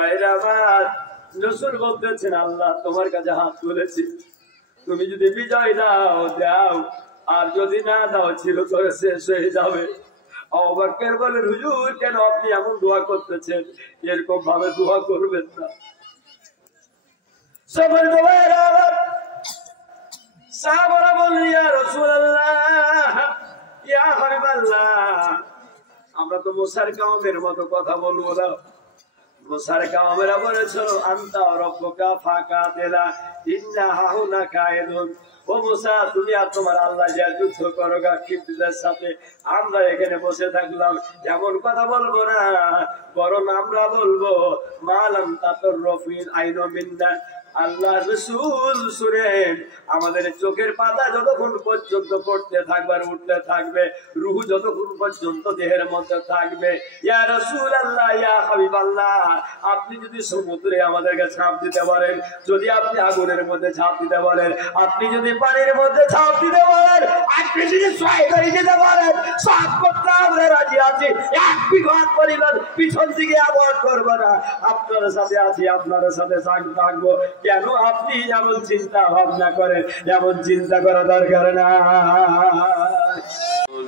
বাইরে আমার রাসূল বলতেছেন আল্লাহ তোমার কাছে হাত তুলেছি, তুমি যদি বিজয় দাও দাও, আর যদি না দাও চিরতরে শেষ হয়ে যাবে। আবু বকর বলেন হুজুর কেন আপনি এমন দোয়া করতেছেন? এরকম ভাবে দোয়া করবেন না। সফল দোয়ারা সাহাবারা বললেন ইয়া রাসূলুল্লাহ ইয়া হাবিবাল্লাহ, আমরা তো মুসার কওমের মতো কথা বলবো না। মুসার কওমেরা বলেছিল আনতা রাব্বুকা ফাকাতিলা ইন্না হাউনা কায়দুন। ও মুসা তুমি আর তোমার আল্লাহ যা যুদ্ধ করো গা কিবতীদের সাথে, আমরা এখানে বসে থাকলাম। এমন কথা বলবো না, বরং আমরা বলবো মালাম তাতর রফিল আইনো মিন্না। আল্লাহ রাসূল শুনেন, আমাদের চোখের পাতা যতক্ষণ পর্যন্ত পড়তে থাকবে আর উঠতে থাকবে, রূহ যতক্ষণ পর্যন্ত দেহের মধ্যে থাকবে। ইয়া রাসূলুল্লাহ ইয়া হাবিবাল্লাহ, আপনি যদি সমুদ্রে আমাদেরকে ঝাঁপ দিতে পারেন, যদি আপনি আগুনের মধ্যে ঝাঁপ দিতে পারেন, আপনি যদি পানির মধ্যে ঝাঁপ দিতে পারেন, আপনি যদি সহায়তারি দিতে পারেন, সব করতে আমরা রাজি আছি। এক বিঘত পরিমাণ পিছন দিকে আবার করবো না, আপনার সাথে আছি, আপনার সাথে থাকবো। কেন আপনি এমন চিন্তা ভাবনা করেন? এমন চিন্তা করা দরকার না।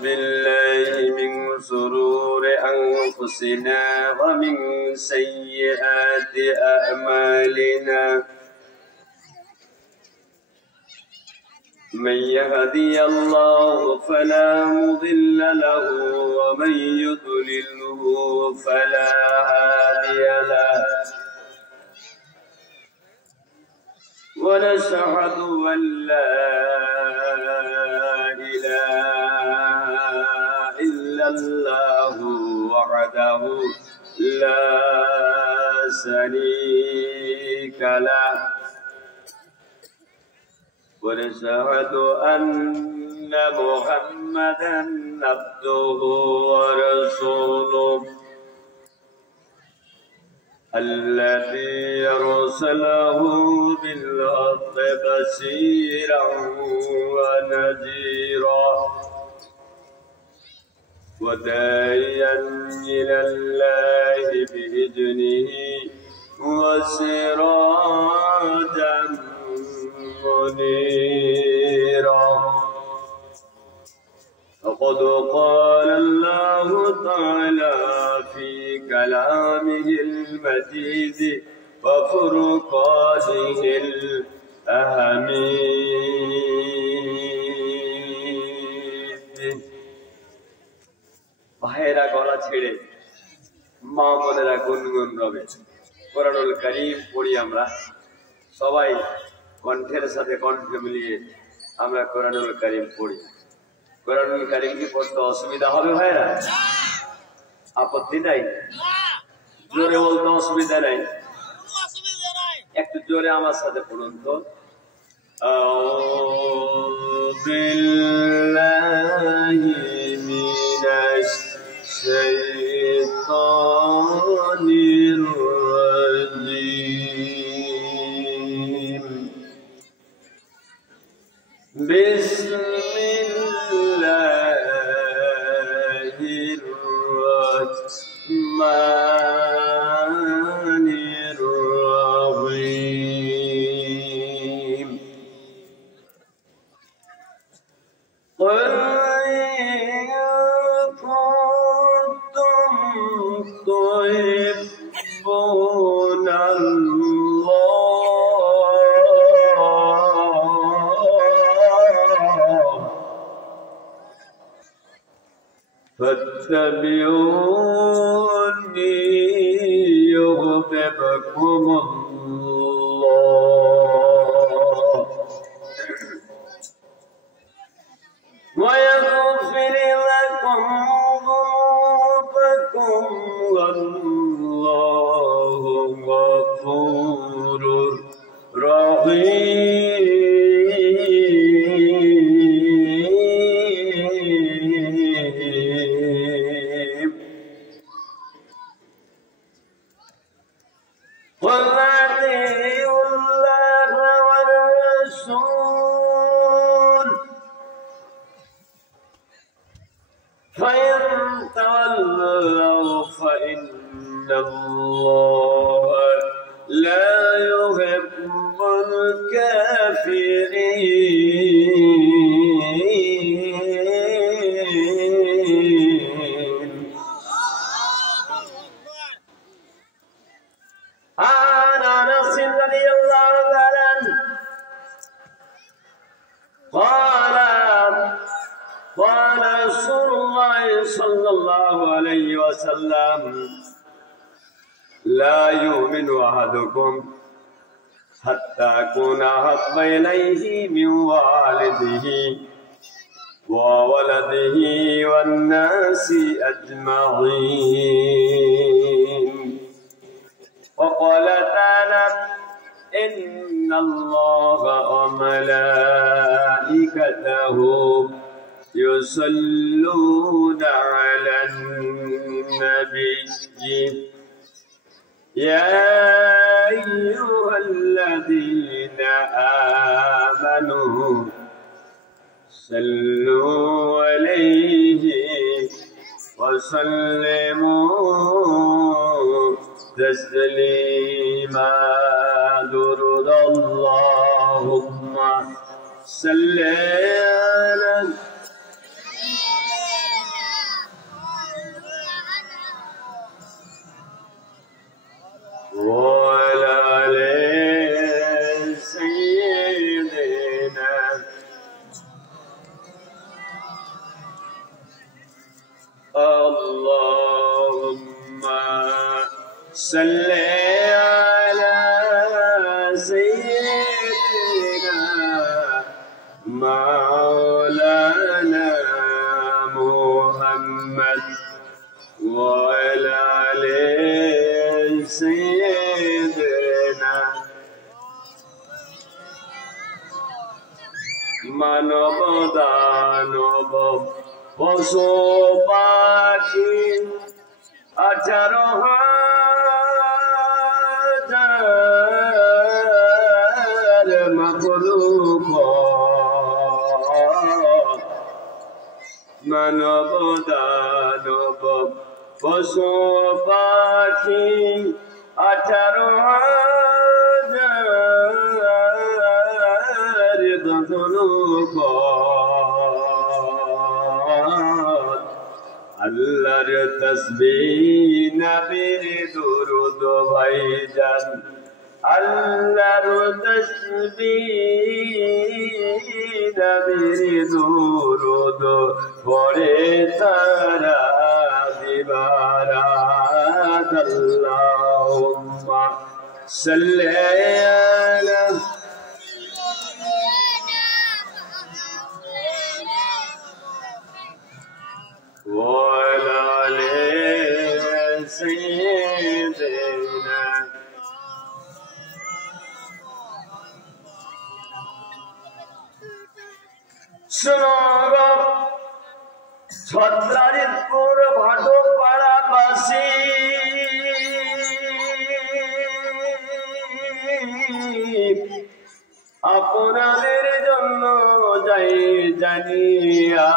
বিল্লাহি মিন শুরুরি আনফুসিনা ওয়া মিন সাইয়্যাতি আ'মালিনা। من يهدي الله فلا مضل له ومن يضلله فلا هادي له. ونشهد أن لا إله إلا الله وحده لا شريك له. ونشهد أن محمدا عبده ورسوله الذي أرسله بالحق بشيرا ونذيرا وداعيا إلى الله بإذنه وسراجا منيرا. فقد قال الله تعالى في كلامه المجيد وفرقانه الحميد. ভাইয়েরা গলা ছেড়ে, মা বোনেরা গুনগুন রবে কোরআনুল কারীম পড়ি। আমরা সবাই কণ্ঠের সাথে কণ্ঠ মিলিয়ে আমরা কোরআনুল কারীম পড়ি। কোরআনুল কারীম কি পড়তে অসুবিধা হবে ভাইরা? আপত্তি নাই? জোরে বলতে অসুবিধা নাই? একটু জোরে আমার সাথে পড়ুন তো। আউযু বিল্লাহি মিনাশ শাইতানির রাজীম। বিসমিল্লাহির রাহমানির রাহিম। قل إن كنتم تحبون الله فاتبعوني يحببكم الله ويغفر لكم ذنوبكم والله غفور رحيم. قل أطيعوا الله والرسول فإن تولوا فإن الله وسلم لا يؤمن أحدكم حتى أكون أحب إليه من والده وولده والناس أجمعين. وقال تعالى إن الله وملائكته يصلون على النبي يا أيها الذين آمنوا صلوا عليه وسلموا تسليما. درود اللهم صل على وعلى آل سيدنا اللهم صل على سيدنا مولانا محمد وعلى آل سيدنا মানব দানব পশু পাখি 18,000 মাখলুক মানব দানব পশু পাখি 18,000 মাখলুক আল্লাহর তাসবিহ নবীর দুরূদ ভাইজান আল্লাহর তাসবিহ নবীর দুরূদ পড়ে তারা দিবারাত আল্লাহুম্মা সাল্লি আলা وعلى آل سيدنا শুনো ছত্রারিতপুর ভাটপাড়া বাসী আপনাদের জন্য যাই জানিয়া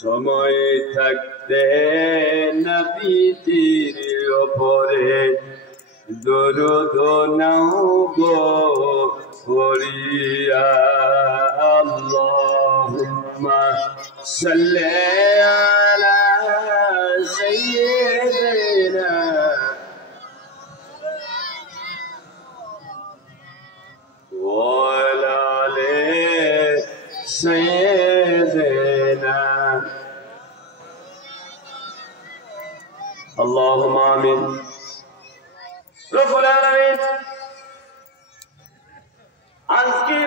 সময় থাকতে নবীজির উপরে দরুদ নাও গো পড়িয়া আল্লাহুম্মা সাল্লি আলা সাইয়্যিদিনা ওয়া আলা আলি সাইয়্যিদিনা আল্লাহুম্মা আমিন। রব্বুল আলামিন আজকে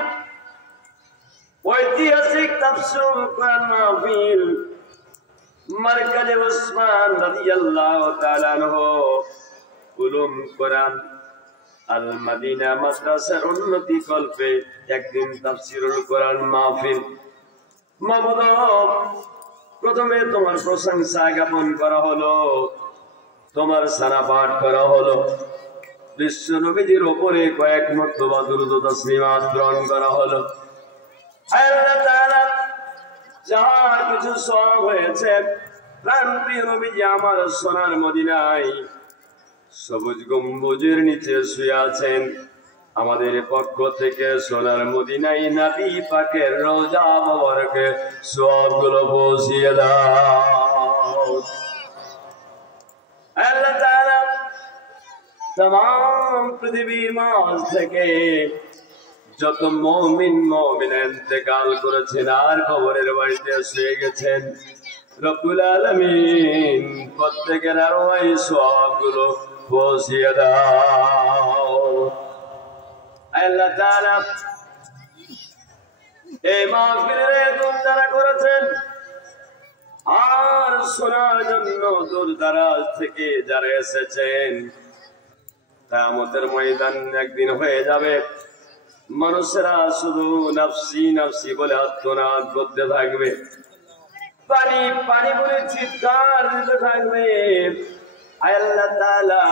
ঐতিহাসিক তাফসীর কোরআন মাহফিল মারকাজে উসমান রাদিয়াল্লাহু তাআলা আনহু উলুম কোরআন আল মদিনা মাদ্রাসার উন্নতি কল্পে একদিন তাফসীরুল কোরআন মাহফিল। মাবুদ প্রথমে তোমার প্রশংসা জ্ঞাপন করা হলো, তোমার সানা পাঠ করা হলো, বিশ্ব নবীজির উপরে কয়েক মর্তবা দুরূদ ও তাসলিমাত গ্রহণ করা হলো। আল্লাহ তাআলা যাহা কিছু সওয়াব হয়েছে প্রাণপ্রিয় নবীজি আমার সোনার মদিনায় সবুজ গম্বুজের নিচে শুয়ে আছেন, আমাদের পক্ষ থেকে সোনার মদিনায় নবী পাকের রওজা মোবারকে সওয়াবগুলো পৌঁছিয়ে দাও। আল্লাহ তাআলা तमाम পৃথিবীর মাঝ থেকে যত মুমিন মুমিনা ইন্তেকাল করেছেন আর কবরের বাড়িতে শুয়ে গেছেন, রব্বুল আলামিন প্রত্যেকের আরওয়াহ সওয়াবগুলো পৌঁছিয়ে দাও। আল্লাহ তাআলা এই মাহফিলের আয়োজন যারা করেছেন আর শোনার জন্য দূর দারাজ থেকে যারা এসেছেন, কিয়ামতের ময়দান একদিন হয়ে যাবে, মানুষেরা শুধু নাফসি নাফসি বলে আত্মনাদ করতে থাকবে, পানি পানি বলে চিৎকার দিতে থাকবে। আল্লাহ তাআলা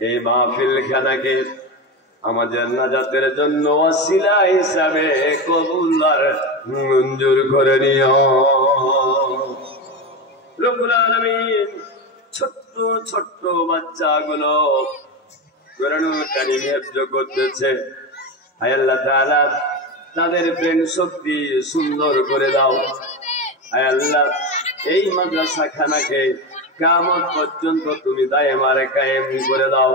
এই মাহফিল খানাকে আমাদের নাজাতের জন্য ওয়াসিলা হিসাবে কবুল আর মঞ্জুর করে নিও রব্বুল আলামিন। ছোট্ট ছোট্ট বাচ্চাগুলো কোরআনুল কারীম হিফজ করতেছে, আয় আল্লাহ তাআলা তাদের প্রেম শক্তি সুন্দর করে দাও। আয় আল্লাহ এই মাদ্রাসা খানাকে কিয়ামত পর্যন্ত তুমি দায়েমারে কায়েম করে দাও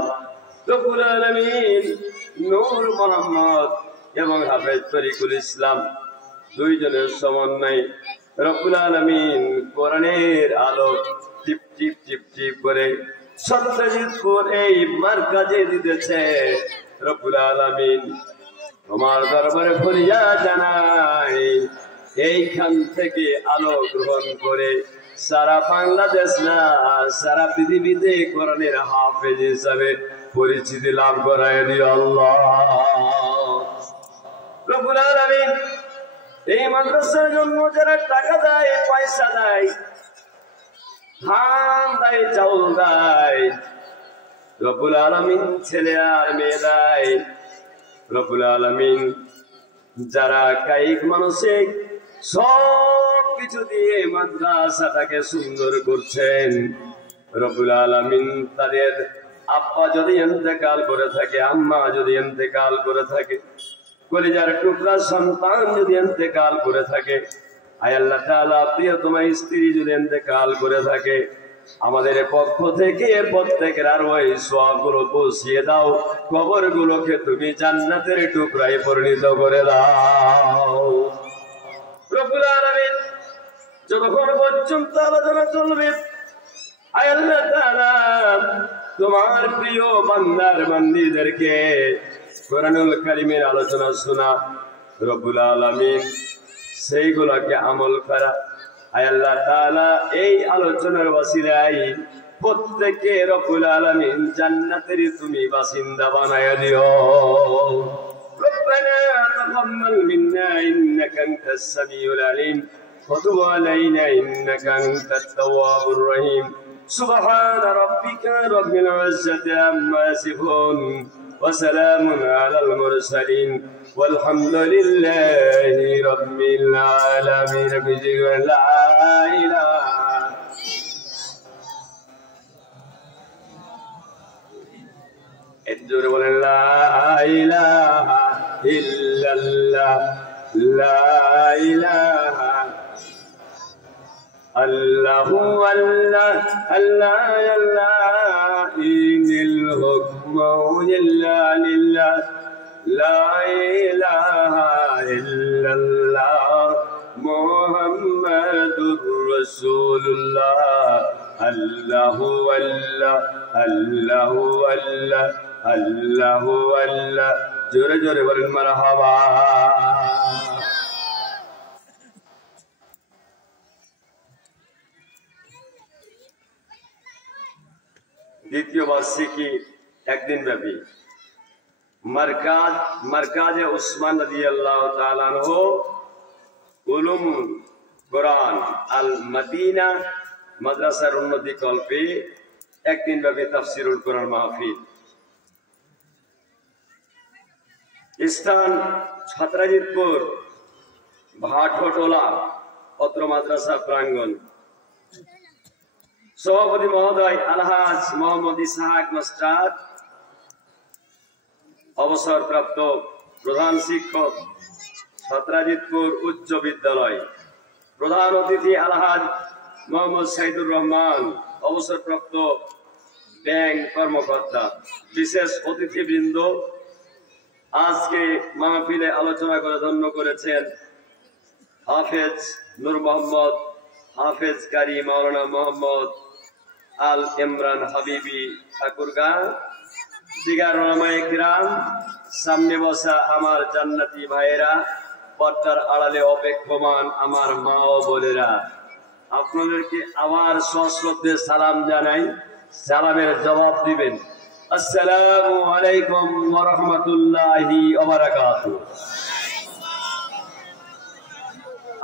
রব্বুল আলামিন। নূর মোহাম্মদ এবং হাফেজ তরিকুল ইসলাম দুইজনের সমন্বয়ে রব্বুল আলামিন কোরআনের আলো টিপ টিপ টিপ টিপ করে সত্যজিৎপুর এই মার্কাজে দিতেছে রব্বুল আলামিন। তোমার দরবারে ফরিয়াদ জানাই, এইখান থেকে আলো গ্রহণ করে সারা বাংলাদেশ না সারা পৃথিবীতে কোরআনের হাফেজ হিসাবে পরিচিতি লাভ করায় দিও আল্লাহ রব্বুল আলামিন। এই মাদ্রাসার জন্য যারা টাকা দেয়, পয়সা দেয়, ধান দেয়, চাউল দেয় রব্বুল আলামিন, ছেলে আর মেয়ে দেয় রব্বুল আলামিন, যারা কায়িক মানসিক সব কিছু দিয়ে মাদ্রাসাটাকে সুন্দর করছেন রব্বুল আলামিন, তাদের আব্বা যদি ইন্তেকাল করে থাকে, আম্মা যদি ইন্তেকাল করে থাকে, কলিজার টুকরা সন্তান যদি ইন্তেকাল করে থাকে, আয় আল্লাহ তাআলা প্রিয়তমা স্ত্রী যদি ইন্তেকাল করে থাকে, আমাদের পক্ষ থেকে প্রত্যেকের আরওয়াহ সওয়াবগুলো পৌঁছিয়ে দাও, কবরগুলোকে তুমি জান্নাতের টুকরায় পরিণত করে দাও রব্বুল আলামিন। যতক্ষণ পর্যন্ত আলোচনা চলবে আয় আল্লাহ তাআলা তোমার প্রিয় বান্দার বান্দীদেরকে কোরআনুল কারীমের আলোচনা শোনা রব্বুল আলামিন, সেইগুলোকে আমল করা। আয় আল্লাহ তাআলা এই আলোচনার ওয়াসিলায় প্রত্যেককে রব্বুল আলামিন জান্নাতের তুমি বাসিন্দা বানায়া দিও। রব্বানা তাকাব্বাল মিন্না ইন্নাকা আনতাস সামিউল আলিম ওয়া তুব আলাইনা ইন্নাকা আনতাত তাওয়াবুর রহিম। সুবহান রাব্বিকা রাব্বিল ইজ্জাতি আম্মা ইয়াসিফুন ওয়া সালামুন আলাল মুরসালিন والحمد لله رب العالمين لا إله الدور ولا لا إله إلا الله لا إله الله الله الله الله إن الحكم إلا لله لا إله إلا الله محمد رسول الله الله الله الله الله الله الله জোরে জোরে বলেন মারহাবা। দ্বিতীয় বার্ষিকী একদিন ব্যাপী মারকাজে উসমান রাদিয়াল্লাহু তাআলা আনহু উলুম কোরআন আল মদিনা মাদ্রাসার উন্নতি কল্পে একদিন ব্যাপী তাফসীরুল কোরআন মাহফিল। স্থান ছাত্রাজিৎপুর ভাটটোলা অত্র মাদ্রাসা প্রাঙ্গণ। সভাপতি মহোদয় আলহাজ মোহাম্মদ ইসহাক মাস্টার, অবসরপ্রাপ্ত প্রধান শিক্ষক ছাত্রাজিৎপুর উচ্চ বিদ্যালয়। প্রধান অতিথি আলহাজ মোহাম্মদ সাইদুর রহমান, অবসরপ্রাপ্ত ব্যাংক কর্মকর্তা। বিশেষ অতিথিবৃন্দ আজকে মাহফিলে আলোচনা করে ধন্য করেছেন হাফেজ নূর মোহাম্মদ, হাফেজ কারি মাওলানা মোহাম্মদ আল ইমরান হাবিবি ঠাকুরগাঁ, দিগার ওলামায়ে কিরাম, সামনে বসা আমার জান্নাতি ভাইয়েরা, পর্দার আড়ালে অপেক্ষমান আমার মা ও বোনেরা, আপনাদেরকে আবার সশ্রদ্ধে সালাম জানাই। সালামের জবাব দিবেন। আসসালামু আলাইকুম ওয়া রাহমাতুল্লাহি ওয়া বারাকাতুহু।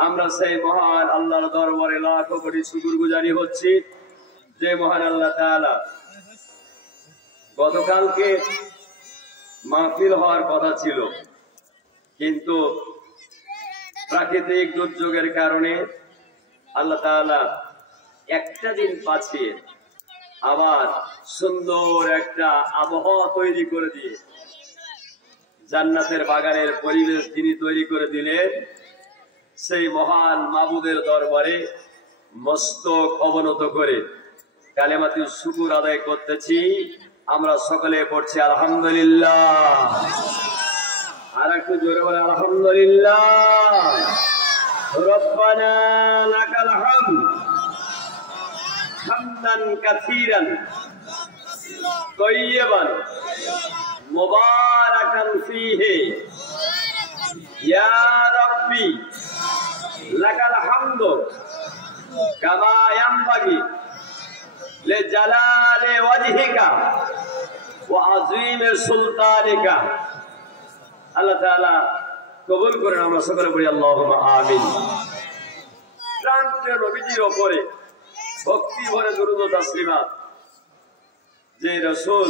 আমরা সেই মহান আল্লাহর দরবারে লাখো কোটি শুকরগুজারি হচ্ছি যে মহান আল্লাহ তাআলা গতকালকে মাহফিল হওয়ার কথা ছিল, কিন্তু প্রাকৃতিক দুর্যোগের কারণে আল্লাহ তাআলা একটা দিন পাঠিয়ে আবার সুন্দর একটা আবহাওয়া তৈরি করে দিয়ে জান্নাতের বাগানের পরিবেশ তিনি তৈরি করে দিলেন। সেই মহান মাবুদের দরবারে মস্তক অবনত করে কালেমাতুল শুকর আদায় করতেছি। আমরা সকলে পড়ছি আলহামদুলিল্লাহ। আর একটু জোরে বলে আলহামদুলিল্লাহ। রব্বানা লাকাল হামদ হামদান কাসীরান তাইয়্যিবান মুবারাকান ফীহি ইয়া রাব্বি লাকাল হামদু কামা ইয়ানবাগি লিজালালি ওয়াজহিকা ওয়া আযীমি সুলতানিকা। আল্লাহ তাআলা কবুল করেন। আমরা সকলে বলি আল্লাহুম্মা আমিন। প্রাণপ্রিয় নবীজির উপরে ভক্তি ভরে দরুদ ও তাসলিমাত। যে রাসূল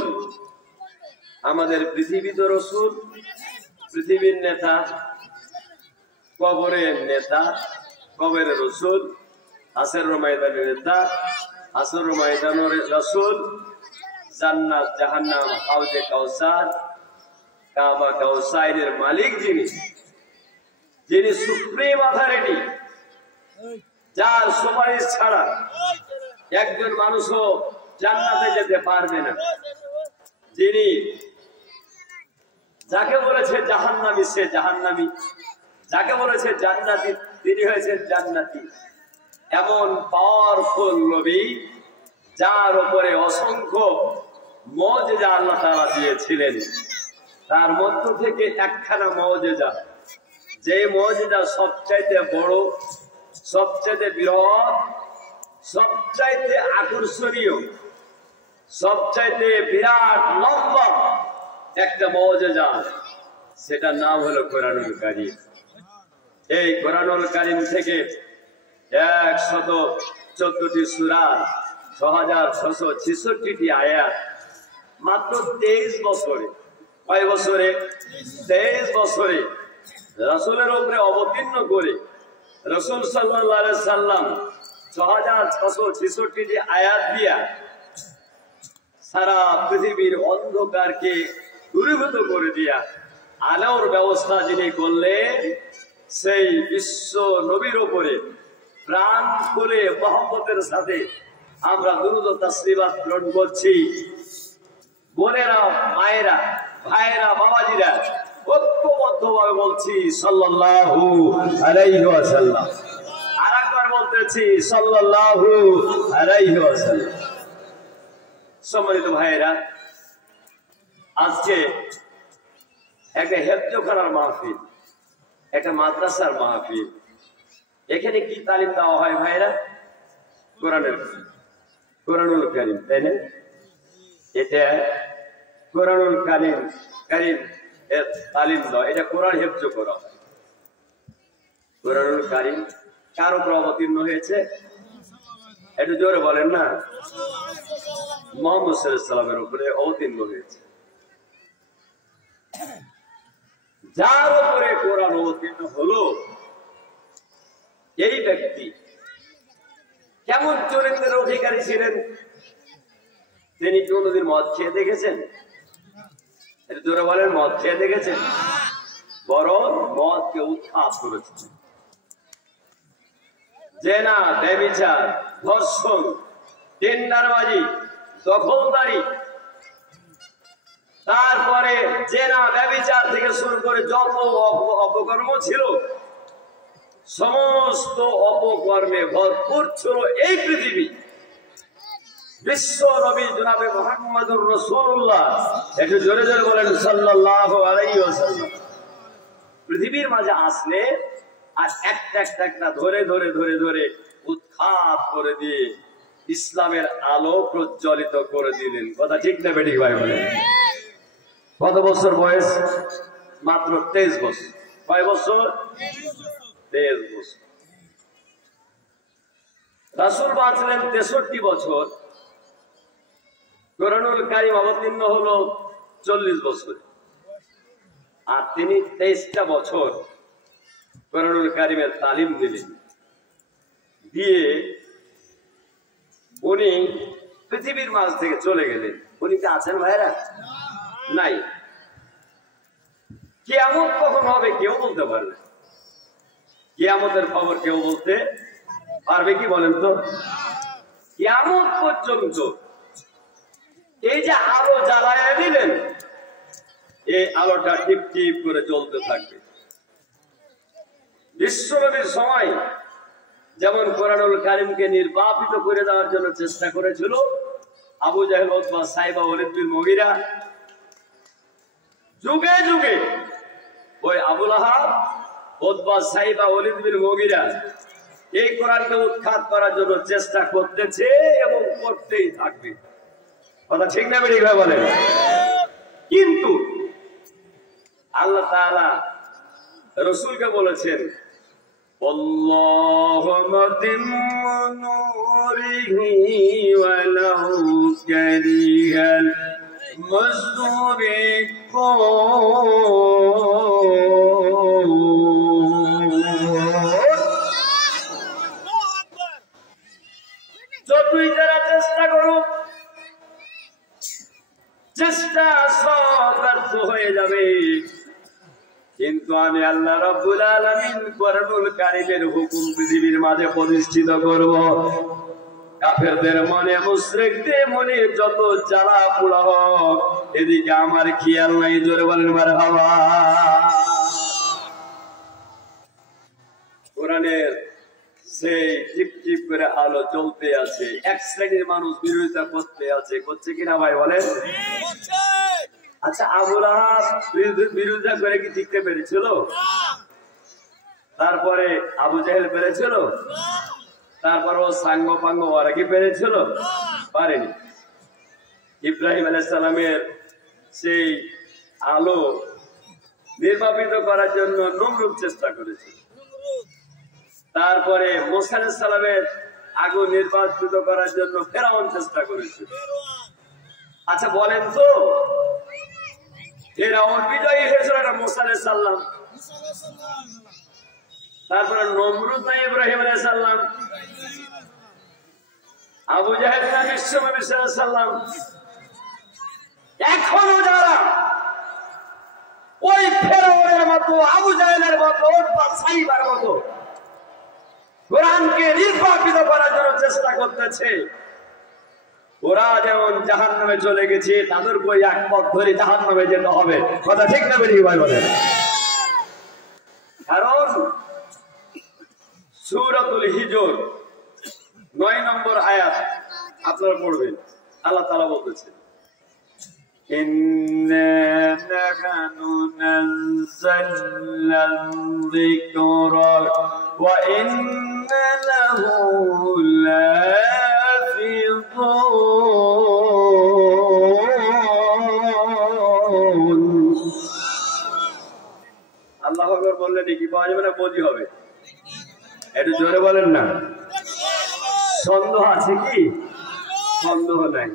আমাদের পৃথিবীতে রাসূল, পৃথিবীর নেতা, কবরের নেতা, কবরের রাসূল, হাসরের ময়দানের নেতা, হাসরের ময়দানের রাসূল, জান্নাত জাহান্নাম হাউজে কাউসার কাবা কাউসারের মালিক যিনি সুপ্রিম অথরিটি, যার সুপারিশ ছাড়া একজন মানুষও জান্নাতে যেতে পারবে না, যিনি যাকে বলেছে জাহান্নামী সে জাহান্নামী, যাকে বলেছে জান্নাতি তিনি হয়েছে জান্নাতি। এমন পাওয়ারফুল নবী যার উপরে অসংখ্য মুজিজা আল্লাহ তাআলা দিয়েছিলেন, তার মধ্য থেকে একখানা মুজিজা, যে মুজিজা সবচাইতে বড়, সবচাইতে বৃহৎ, সবচাইতে আকর্ষণীয়, সবচাইতে বিরাট লম্বা একটা মুজিজা, সেটার নাম হলো কোরআনুল কারীম। এই কোরআনুল কারীম থেকে 114টি সূরা, 6666টি আয়াত, মাত্র 23 বছরে, কয় বছরে? 23 বছরে রাসূলের উপরে অবতীর্ণ করে রাসূল সাল্লাল্লাহু আলাইহি সাল্লাম 6666টি আয়াত দিয়া সারা পৃথিবীর অন্ধকারকে দূরীভূত করে দিয়া আলোর ব্যবস্থা যিনি করলেন, সেই বিশ্ব নবীর উপরে প্রাণ খুলে মহব্বতের সাথে আমরা দুরূদ ও তাসলিমাত গ্রহণ করছি। বোনেরা, মায়েরা, ভাইয়েরা, বাবাজিরা, ঐক্যবদ্ধভাবে বলছি সাল্লাল্লাহু আলাইহি ওয়াসাল্লাম। আরেকবার বলতেছি সাল্লাল্লাহু আলাইহি ওয়াসাল্লাম। সম্মানিত ভাইয়েরা, আজকে একটা হেফজখানার মাহফিল, একটা মাদ্রাসার মাহফিল। এখানে কি তালিম দেওয়া হয় ভাইরা? কোরআনুল কারীম, তাই না? এটা কোরআনুল কারীম এর তালিম দেওয়া, এটা কোরআন হেফজ করা হয়। কোরআনুল কারীম কার উপর অবতীর্ণ হয়েছে? একটু জোরে বলেন না। মুহাম্মদ সাল্লাল্লাহু আলাইহি ওয়াসাল্লামের উপরে অবতীর্ণ হয়েছে। যার উপরে কোরআন অবতীর্ণ হলো, এই ব্যক্তি কেমন চরিত্রের অধিকারী ছিলেন? তিনি কোনদিন মদ খেয়ে দেখেছেন? এটা জোরে বলেন, মদ খেয়ে দেখেছেন? বরং মদকে উৎখাত করেছেন। জেনা, ব্যভিচার, ধর্ষণ, টেন্ডারবাজি, দখলদারি, তারপরে জেনা ব্যভিচার থেকে শুরু করে যত অপকর্ম ছিল সমস্ত অপকর্মে ভরপুর ছিল এই পৃথিবী। বিশ্ব নবী জনাবে মুহাম্মদুর রাসূলুল্লাহ, একটু জোরে জোরে বলেন সাল্লাল্লাহু আলাইহি ওয়াসাল্লাম, পৃথিবীর মাঝে আসলে আর একটা ধরে ধরে ধরে ধরে উৎখাত করে দিয়ে ইসলামের আলো প্রজ্বলিত করে দিলেন। কথা ঠিক না বেঠিক ভাই বলেন? কত বছর বয়স? মাত্র 23 বছর। কয় বছর? 23 বছর। রাসূল বাঁচলেন 63 বছর, কোরআনুল কারীম অবতীর্ণ হলো 40 বছরে, আর তিনি 23টা বছর কোরআনুল কারীমের তালিম দিলেন। দিয়ে উনি পৃথিবীর মাঝ থেকে চলে গেলেন। উনি কি আছেন ভাইরা? নাই। কিয়ামত কখন হবে কেউ বলতে পারবে? কিয়ামতের খবর কেউ বলতে পারবে কি বলেন তো? কিয়ামত পর্যন্ত এই যে আলো জ্বালায় দিলেন, এই আলোটা টিপ টিপ করে জ্বলতে থাকবে। বিশ্বনবীর সময় যেমন কোরআনুল কারীমকে নির্বাপিত করে দেওয়ার জন্য চেষ্টা করেছিল আবু জাহেল, উতবা, সাইবা, ওয়ালিদ বিন মুগীরা, যুগে যুগে ওই আবু লাহাব, উতবা, সাইবা, ওয়ালিদ বিন মুগীরা এই কোরআনকে উৎখাত করার জন্য চেষ্টা করতেছে এবং করতেই থাকবে। কথা ঠিক না বেঠিক ভাই বলেন? কিন্তু আল্লাহ তাআলা রাসূলকে বলেছেন আল্লাহু মুতিম্মু নূরিহি ওয়ালাউ কারিহাল মুশরিকুন। যতই যারা চেষ্টা করুক, চেষ্টা সব ব্যর্থ হয়ে যাবে, কিন্তু আমি আল্লাহ রাব্বুল আলামিন কোরআনুল কারীমের হুকুম পৃথিবীর মাঝে প্রতিষ্ঠিত করব। কাফেরদের মনে, মুশরিকদের মনে যত জ্বালা পোড়া হোক, এদিকে আমার খেয়াল নাই। জোরে বলেন মারহাবা। কোরআনের সেই টিপ টিপ করে আলো জ্বলতে আছে, এক শ্রেণীর মানুষ বিরোধিতা করতে আছে, করছে কিনা ভাই বলেন? আচ্ছা, আবু লাহাব বিরোধিতা করে কি টিকতে পেরেছিল? তারপরে আবু জাহেল পেরেছিল? তারপর ও সাঙ্গ পাঙ্গ ওরা কি পেরেছিল? পারেনি। ইব্রাহিম আলাইহিস সালামের সেই আলো নির্বাপিত করার জন্য নমরুদ চেষ্টা করেছিল। তারপরে মুসা আলাইহিস সালামের আগুন নির্বাপিত করার জন্য ফেরাউন চেষ্টা করেছিল। আচ্ছা বলেন তো, ফেরাউন বিজয়ী হয়েছিল না মুসা আলাইহিস সালাম? তারপরে নমরুদ না ইব্রাহিম আলাইহিস সালাম? আবু জাহেল না বিশ্বনবী সাল্লাল্লাহু আলাইহি সাল্লাম? এখনো যারা ওই ফেরাউনের মতো, আবু জাহেলের মতো, উতবা, সাইবার মতো কোরআনকে নির্বাপিত করার জন্য চেষ্টা করতেছে, ওরা যেমন জাহান্নামে চলে গেছে, তাদেরকে এক পথ ধরে জাহান্নামে যেতে হবে। কথা ঠিক না বেরিয়ে ভাই বলেন? কারণ সূরাতুল হিজর 9 নম্বর আয়াত আপনারা পড়বেন। আল্লাহ তাআলা বলতেছেন, ইন্না নাহনু নাযালনা যিকরা ওয়া ইন্না লাহু লাফিযুন। আল্লাহু আকবার বললে কি পাওয়া যাবে না? বলি হবে। একটু জোরে বলেন না। সন্দেহ আছে কি? সন্দেহ নাই।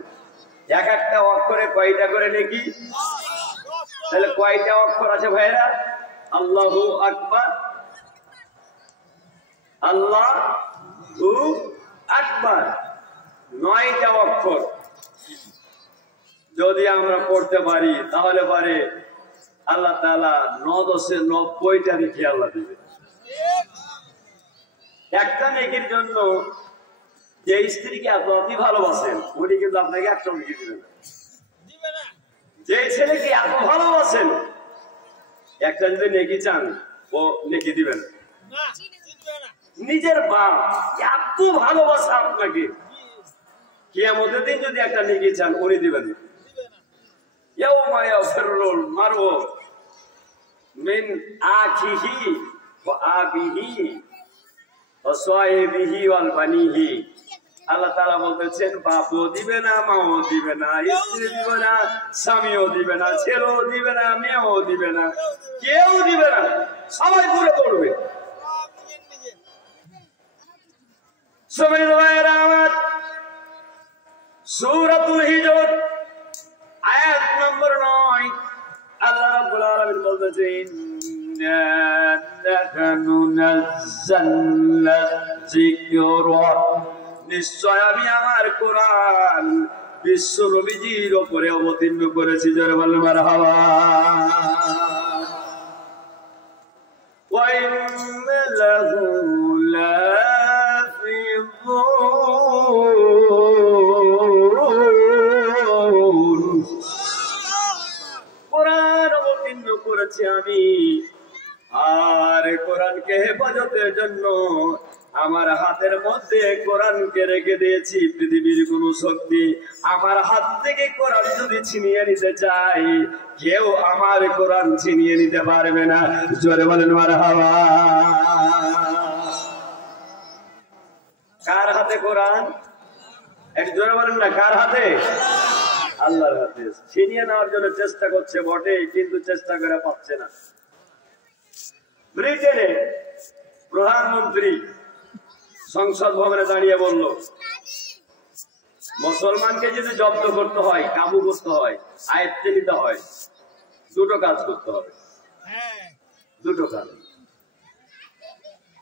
এক একটা অক্ষরে কয়টা করে নাকি? তাহলে কয়টা অক্ষর আছে ভাইরা? আল্লাহু আকবার, আল্লাহু আকবার, 9টা অক্ষর। যদি আমরা পড়তে পারি তাহলে পারে আল্লাহ তাআলা 9-10 90টা রেখে আল্লাহ দিবে। একটা নেকির জন্য যে স্ত্রীকে এত অতি ভালোবাসেন, উনি কিন্তু আপনাকে একটা নেকি দিবেন না। যে ছেলেকে এত ভালোবাসেন, একটা যদি নেকি চান ও নেকি দিবেন। নিজের বাপ এত ভালোবাসা আপনাকে, কিয়ামতের দিন যদি একটা নেকি চান উনি দিবেন। ইয়াউমা ইয়াফিরুল মারউ মিন আখিহি ওয়া আবিহি ওয়া সাহিবিহি ওয়াল বানিহি। আল্লাহ তাআলা বলতেছেন, বাপও দিবে না, মাও দিবে না, স্ত্রী দিবে না, স্বামীও দিবে না, ছেলেও দিবে না, মেয়েও দিবে না, কেউ দিবে না, সবাই পুরো পড়বে। সূরাতুল হিজর আয়াত নম্বর 9 আল্লাহ রাব্বুল আলামিন বলতেছেন, নাহনু নাযালনা যিকরা, নিশ্চয় আমি আমার কোরআন বিশ্ব নবীজির উপরে অবতীর্ণ করেছি। জোরে বলেন মারহাবা। ওয়া ইন্না লাহু লাফিযুন, কোরআন অবতীর্ণ করেছি আমি, আর কোরআনকে হেফাজতের জন্য আমার হাতের মধ্যে কোরআনকে রেখে দিয়েছি। পৃথিবীর কোন শক্তি আমার হাত থেকে কোরআন যদি ছিনিয়ে নিতে চায়, কেউ আমার কোরআন ছিনিয়ে নিতে পারবে না। জোরে বলেন মারহাবা। কার হাতে কোরআন? এক জোরে বলেন না, কার হাতে? আল্লাহর হাতে। ছিনিয়ে নেওয়ার জন্য চেষ্টা করছে বটে, কিন্তু চেষ্টা করে পাচ্ছে না। ব্রিটেনে প্রধানমন্ত্রী সংসদ ভবনে দাঁড়িয়ে বলল, মুসলমানকে যদি জব্দ করতে হয়, কাবু করতে হয়, আয়ত্তে নিতে হয়, দুটো কাজ করতে হবে। দুটো কাজ।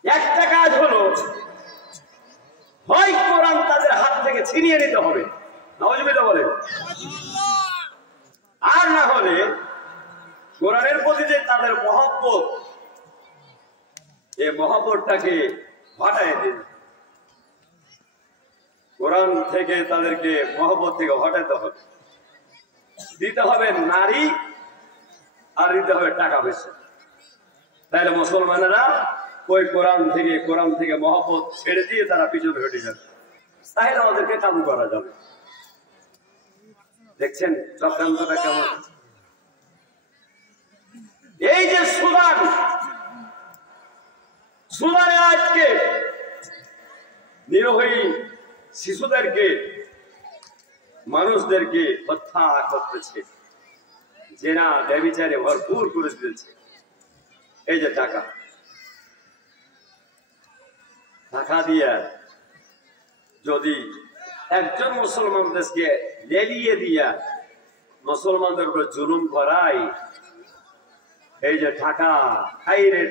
একটা কাজ হলো, হয় কোরআন তাদের হাত থেকে ছিনিয়ে নিতে হবে, নাউজুবিল্লাহ বলেন, আর না হলে কোরআনের প্রতি যে তাদের মহব্বত, এই মহব্বতটাকে হটায় দিন। কোরআন থেকে তাদেরকে মহব্বত থেকে হটাতে হবে। দিতে হবে নারী আর দিতে হবে টাকা পয়সা। তাহলে মুসলমানেরা ওই কোরআন থেকে মহব্বত ছেড়ে দিয়ে তারা পিছনে হটে যাবে। তাহলে আমাদেরকে কাবু করা যাবে। দেখছেন চক্রান্তটা কেমন? এই যে সুদানে আজকে নিরীহ শিশুদেরকে, মানুষদেরকে হত্যা করতেছে, জেনা ব্যভিচারে ভরপুর করে দিয়েছে। এই যে টাকা দিয়ে যদি একজন মুসলমান দেশকে লেলিয়ে দিয়া মুসলমানদের উপর জুলুম করাই, এই যে টাকা, খাইরে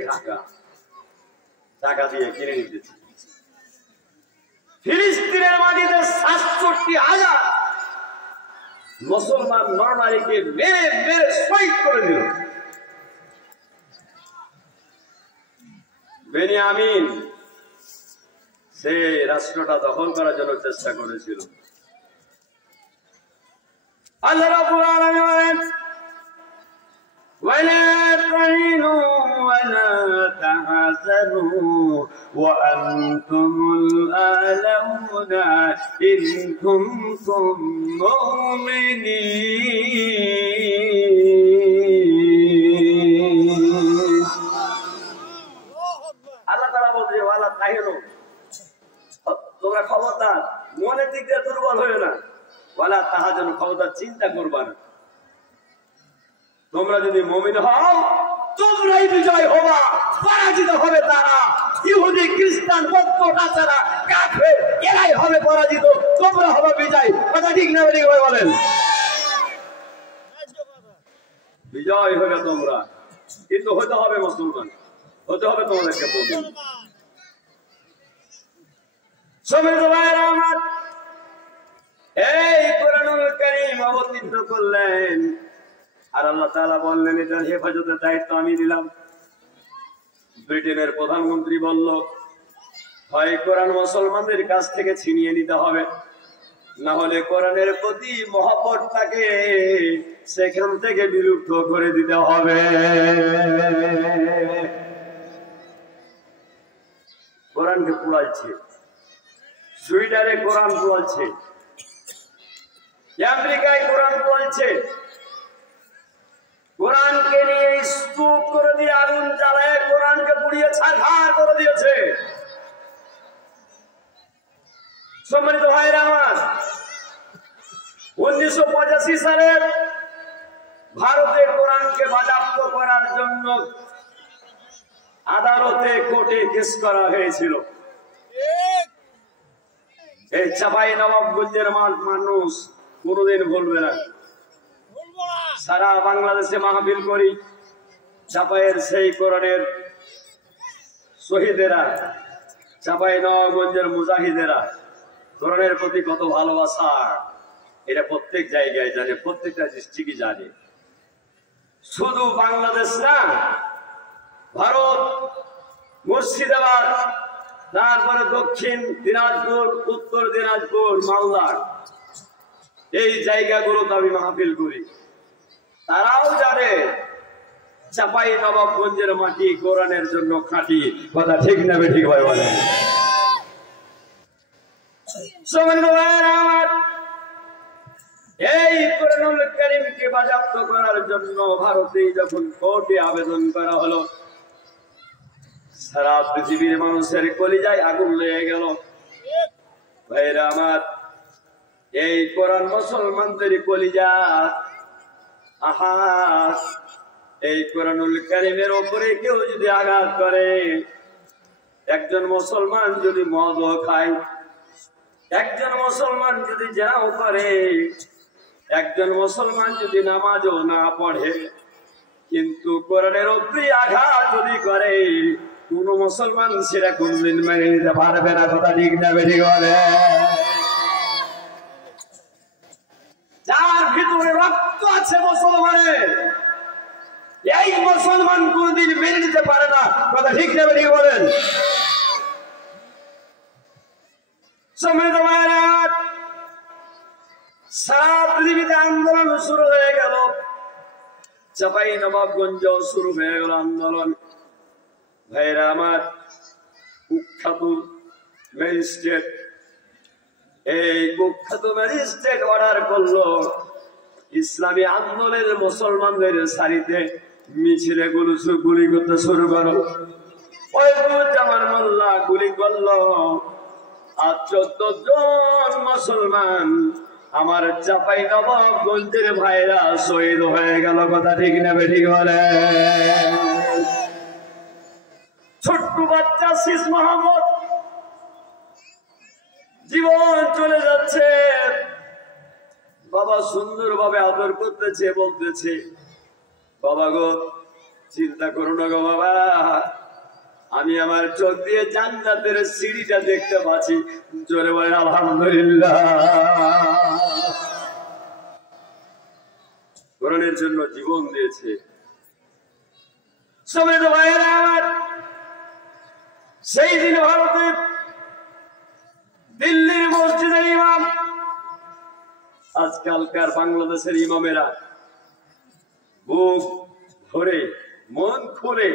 টাকা দিয়ে কিনে নিতেছে। ফিলিস্তিনের মাটিতে ৬৭,০০০ মুসলমান নরনারীকে মেরে মেরে শহীদ করে দিল। বেনিয়ামিন সে রাষ্ট্রটা দখল করার জন্য চেষ্টা করেছিল। আল্লাহ রাব্বুল আলামিন বলেন, ওয়ালা তাহিনু ওয়ালা তাহজানু ওয়া আনতুমুল আ'লাউনা ইন কুনতুম মুমিনিন। আল্লাহ তাআলা বলছে, ওয়ালা তাহিনু, তোমরা খবরদার মনের দিক দিয়ে দুর্বল হয়ে না, ওয়ালা তাহজানু, খবরদার চিন্তা করবা না। তোমরা যদি মুমিন হও, তোমরাই বিজয় হবা, পরাজিত হবে তারা। ইহুদি, খ্রিস্টান, বৌদ্ধ, নাসারা, কাফের এরাই হবে পরাজিত, তোমরা হবে বিজয়। কথা ঠিক না ঠিক ভাই বলেন? বিজয় হবে তোমরা, কিন্তু হতে হবে মুসলমান, হতে হবে তোমাদেরকে মুমিন। সম্মানিত ভাইরা আমার, এই কোরআনুল কারীম অবতীর্ণ করলেন, আর আল্লাহ তাআলা বললেন এটার হেফাজতের দায়িত্ব আমি দিলাম। ব্রিটেনের প্রধানমন্ত্রী বলল, হয় কোরআন মুসলমানদের কাছ থেকে ছিনিয়ে নিতে হবে, না হলে কোরআনের প্রতি মহব্বতটাকে সেখান থেকে বিলুপ্ত করে দিতে হবে। কোরআনকে পুড়াচ্ছে, সুইডারে কোরআন পুড়াচ্ছে, আমেরিকায় কোরআন পুড়াচ্ছে। কোরআনকে নিয়ে স্তূপ করে দিয়ে আগুন জ্বালায় কোরআনকে পুড়িয়ে ছারখার করে দিয়েছে। সম্মানিত ভাইরা আমার, 1985 সালে ভারতে কোরআনকে বাজেয়াপ্ত করার জন্য আদালতে কোর্টে কেস করা হয়েছিল। এই চাঁপাইনবাবগঞ্জের মানুষ কোনোদিন ভুলবে না। সারা বাংলাদেশে মাহফিল করি, চাঁপাইয়ের সেই কোরআনের শহীদেরা, চাঁপাইনবাবগঞ্জের মুজাহিদেরা কোরআনের প্রতি কত ভালোবাসা, এটা প্রত্যেক জায়গায় জানে, প্রত্যেকটা ডিস্ট্রিক্টই জানে। শুধু বাংলাদেশ না, ভারত, মুর্শিদাবাদ, তারপরে দক্ষিণ দিনাজপুর, উত্তর দিনাজপুর, মালদা, এই জায়গাগুলোতে আমি মাহফিল করি। তারাও জানে চাঁপাইনবাবগঞ্জের মাটি কোরআনের জন্য খাঁটি। কথা ঠিক না বেঠিক ভাই বলে? এই কোরআনুল কারীমকে বাজেয়াপ্ত করার জন্য ভারতে যখন কোর্টে আবেদন করা হলো, সারা পৃথিবীর মানুষের কলিজায় আগুন লেগে গেল। ভাইরা আমার, এই কোরআন মুসলমানদের কলিজা, আহা, এই কোরআনুল কারীমের উপরে কেউ যদি আঘাত করে, একজন মুসলমান যদি মদও খায়, একজন মুসলমান যদি জিনাও করে, একজন মুসলমান যদি নামাজও না পড়ে, কিন্তু কোরআনের উপরে আঘাত যদি করে, কোন মুসলমান সেটা কোনদিন মেনে নিতে পারবে না। কথা ঠিক না বেঠিক বলে? যার ভিতরে রক্ত আছে মুসলমানের, এই মুসলমান কোনদিন মেনে নিতে পারে না। কথা ঠিক না বেঠিক বলেন? সম্মানিত ভাইরা, সারা পৃথিবীতে আন্দোলন শুরু হয়ে গেল, চাঁপাইনবাবগঞ্জ শুরু হয়ে গেল আন্দোলন। ভাইরা আমার, কুখ্যাত ম্যাজিস্ট্রেট, এই কুখ্যাত ম্যাজিস্ট্রেট অর্ডার করলো ইসলামী আন্দোলনের মুসলমানদের সারিতে মিছিলে গুলি করতে শুরু করো। ওই জামান মোল্লা গুলি করলো, আর 14 জন মুসলমান আমার চাঁপাইনবাবগঞ্জের ভাইরা শহীদ হয়ে গেল। কথা ঠিক না বেঠিক বলে? ছোট্ট বাচ্চা শীষ মোহাম্মদ জীবন চলে যাচ্ছে, বাবা সুন্দরভাবে আদর করতেছে, বলতেছে, বাবা গো চিন্তা করো না গো বাবা, আমি আমার চোখ দিয়ে জান্নাতের সিঁড়িটা দেখতে পাচ্ছি। জোরে বলে আলহামদুলিল্লাহ। কোরআনের জন্য জীবন দিয়েছে। সম্মানিত ভাইয়েরা আমার, সেই দিন ভারতে দিল্লির মসজিদের ইমাম, আজকালকার বাংলাদেশের ইমামেরা বুক ভরে মন খুলে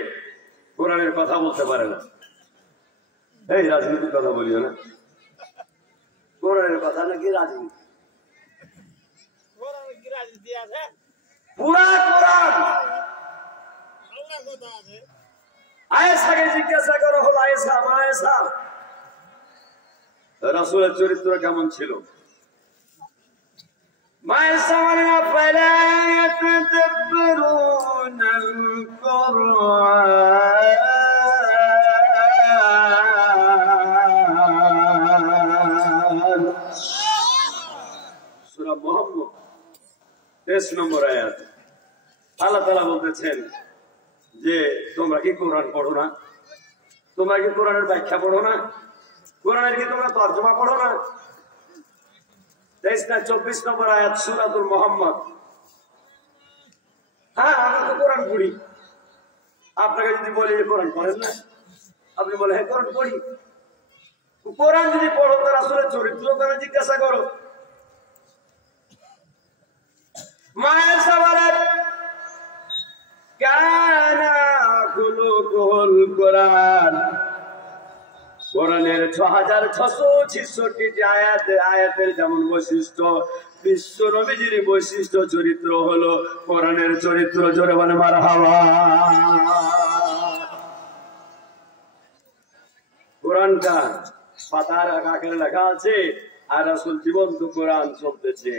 কোরআনের কথা বলতে পারে না। এই রাজনীতির কথা বলিও না, কোরআনের কথা নাকি রাজনীতি? পুরা কোরআন। আয়েশাকে জিজ্ঞাসা করা হলো, আয়েশা, মা আয়েশা, রাসূলের চরিত্র কেমন ছিল? মা আয়েশা বলেন, আফালা ইয়াতাদাব্বারুনাল কুরআন। সূরা মুহাম্মদ 23 নম্বর আয়াত। আল্লাহ তাআলা বলতেছেন যে তোমরা কি কোরআন পড়ো না? তোমরা কি কোরআনের ব্যাখ্যা পড়ো না? কোরআনের কি তোমরা তর্জমা পড়ো না? 23 নম্বর আয়াত সূরাতুল মুহাম্মদ। হ্যাঁ, আমি তো কোরআন পড়ি। আপনাকে যদি বলি যে কোরআন পড়েন না, আপনি বলে হ্যাঁ কোরআন পড়ি। কোরআন যদি পড়ো তো রাসূলের চরিত্র কেন জিজ্ঞাসা করো? মায়ের সবারের কানা খুলুকুল কোরআন, কোরআনের ৬৬৬৬টি আয়াতের যেমন বৈশিষ্ট্য, বিশ্ব নবীজির বৈশিষ্ট্য চরিত্র হলো কোরআনের চরিত্র। জোরে বলে মারহাবা। কোরআনটা পাতার আকারে লেখা আছে, আর রাসূল জীবন্ত কোরআন চলতেছে।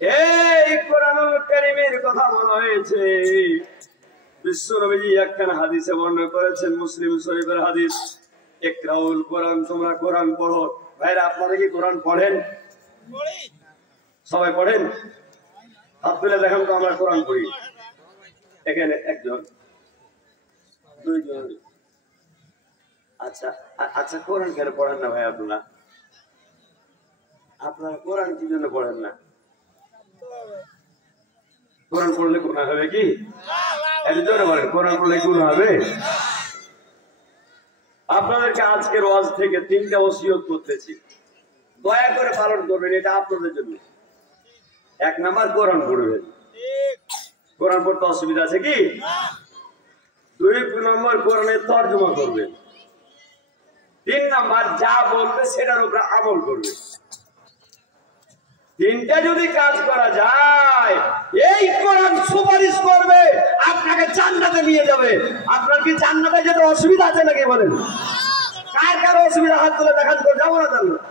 এই কোরআনুল কারীমের কথা বলা হয়েছে। বিশ্ব নবীজি একখানা হাদিসে বর্ণনা করেছেন, মুসলিম শরীফের হাদিস, ইকরাউল কোরআন, তোমরা কোরআন পড়ো। ভাইরা, আপনারা কি কোরআন পড়েন? সবাই পড়েন? হাত তুলে দেখেন তো আমরা কোরআন পড়ি। এখানে একজন, দুইজন। আচ্ছা আচ্ছা, কোরআন কেন পড়েন না ভাই? আপনারা কোরআন কি জন্য পড়েন না? কোরআন পড়লে গুনাহ হবে কি? জোরে বলেন, কোরআন পড়লে গুনাহ হবে? আপনাদেরকে আজকের ওয়াজ থেকে 3টা ওসিয়ত করতেছি, দয়া করে পালন করবেন, এটা আপনাদের জন্য। 1 নাম্বার, কোরআন পড়বেন। কোরআন পড়তে অসুবিধা আছে কি? 2 নম্বর, কোরআনের তরজমা করবেন। 3 নাম্বার, যা বলবে সেটার উপর আমল করবে। 3টা যদি কাজ করা যায়, এই কোরআন সুপারিশ করবে, আপনাকে জান্নাতে নিয়ে যাবে। আপনার কি জান্নাতে যেতে অসুবিধা আছে নাকি বলেন? কার কার অসুবিধা হাত তুলে দেখান তো, যাবো না জান্নাত?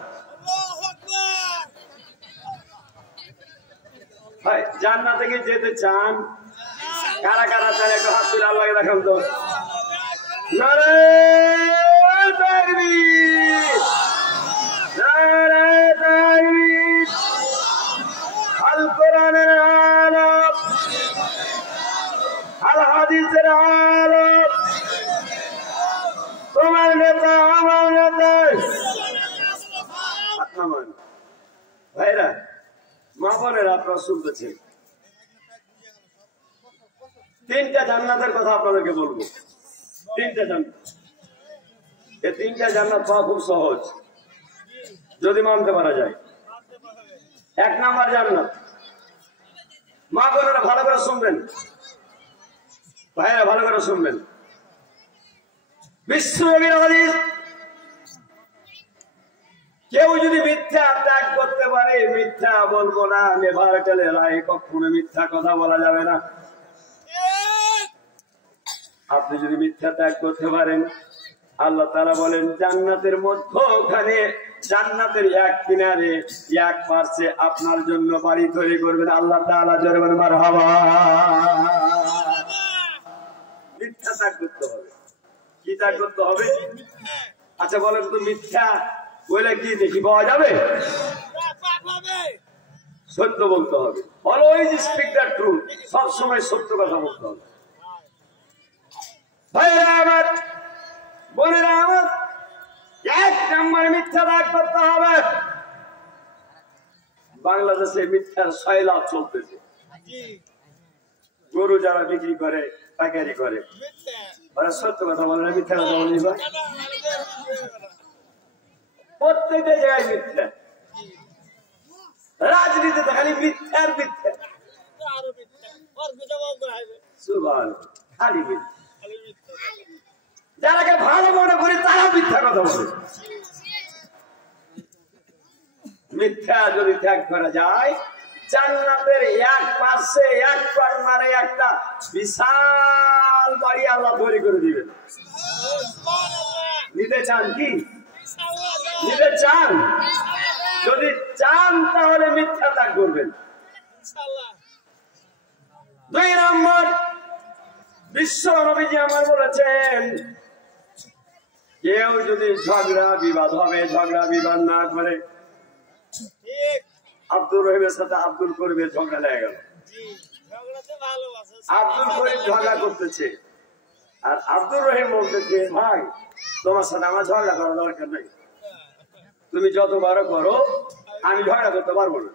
ভাই, জান্নাতে কি যেতে চান? কারা কারা চান একটু হাত তুলে আল্লাহকে দেখান তো। নারে তাকবীর, নারে তাকবীর। আল কোরআনের আলাপ, আল হাদিসের আলাপ, তোমার নেতা আমার নেতা। ভাইরা, মা বোনেরা, আপনারা শুনতেছেন, 3টা জান্নাতের কথা আপনাদেরকে বলবো। 3টা জান্নাত, এই 3টা জান্নাত পাওয়া খুব সহজ যদি মানতে পারা যায়। 1 নাম্বার জান্নাত, মা বোনেরা ভালো করে শুনবেন, ভাইরা ভালো করে শুনবেন। বিশ্ব নবীর হাদিস, কেউ যদি মিথ্যা ত্যাগ করতে পারে, মিথ্যা বলবো না, নেভার টেল এ লাই, কখনো মিথ্যা কথা বলা যাবে না। আপনি যদি মিথ্যা ত্যাগ করতে পারেন, আল্লাহ তাআলা বলেন জান্নাতের মধ্যখানে, জান্নাতের এক কিনারে, এক পাশে আপনার জন্য বাড়ি তৈরি করবেন আল্লাহ তাআলা। জোরে বলেন মারহাবা। মিথ্যা ত্যাগ করতে হবে। কি ত্যাগ করতে হবে? আচ্ছা বলেন তো, মিথ্যা বলে কি দেখি পাওয়া যাবে? সত্য বলতে হবে। অলওয়েজ স্পিক দ্য ট্রুথ, সব সময় সত্য কথা বলতে হবে। ভাইরা আমার, বোনেরা আমার, 1 নাম্বার মিথ্যা ত্যাগ করতে হবে। বাংলাদেশে মিথ্যার সয়লাভ চলতেছে। গরু যারা বিক্রি করে, পাইকারি করে, ওরা সত্য কথা বলে না, মিথ্যা কথা বলে। প্রত্যেকটা জায়গায় মিথ্যা। রাজনীতিতে খালি মিথ্যার মিথ্যা, খালি মিথ্যা। যারাকে ভালো মনে করি তারা মিথ্যা কথা বলে। মিথ্যা যদি ত্যাগ করা যায়, জান্নাতের এক পাশে, এক কর্নারে একটা বিশাল বাড়ি আল্লাহ তৈরি করে দিবেন। নিতে চান কি? নিতে চান? যদি চান তাহলে মিথ্যা ত্যাগ করবেন। 2 নম্বর, বিশ্ব নবীজি আমার বলেছেন, কেউ যদি ঝগড়া বিবাদ হবে, ঝগড়া বিবাদ না করে, আব্দুর রহিমের সাথে আব্দুল করিমের ঝগড়া লেগে গেল। আব্দুল করিম ঝগড়া করতেছে, আর আব্দুর রহিম বলতেছে, ভাই তোমার সাথে আমার ঝগড়া করার দরকার নাই, তুমি যত বড় করো, আমি ঝগড়া করতে পারবো না।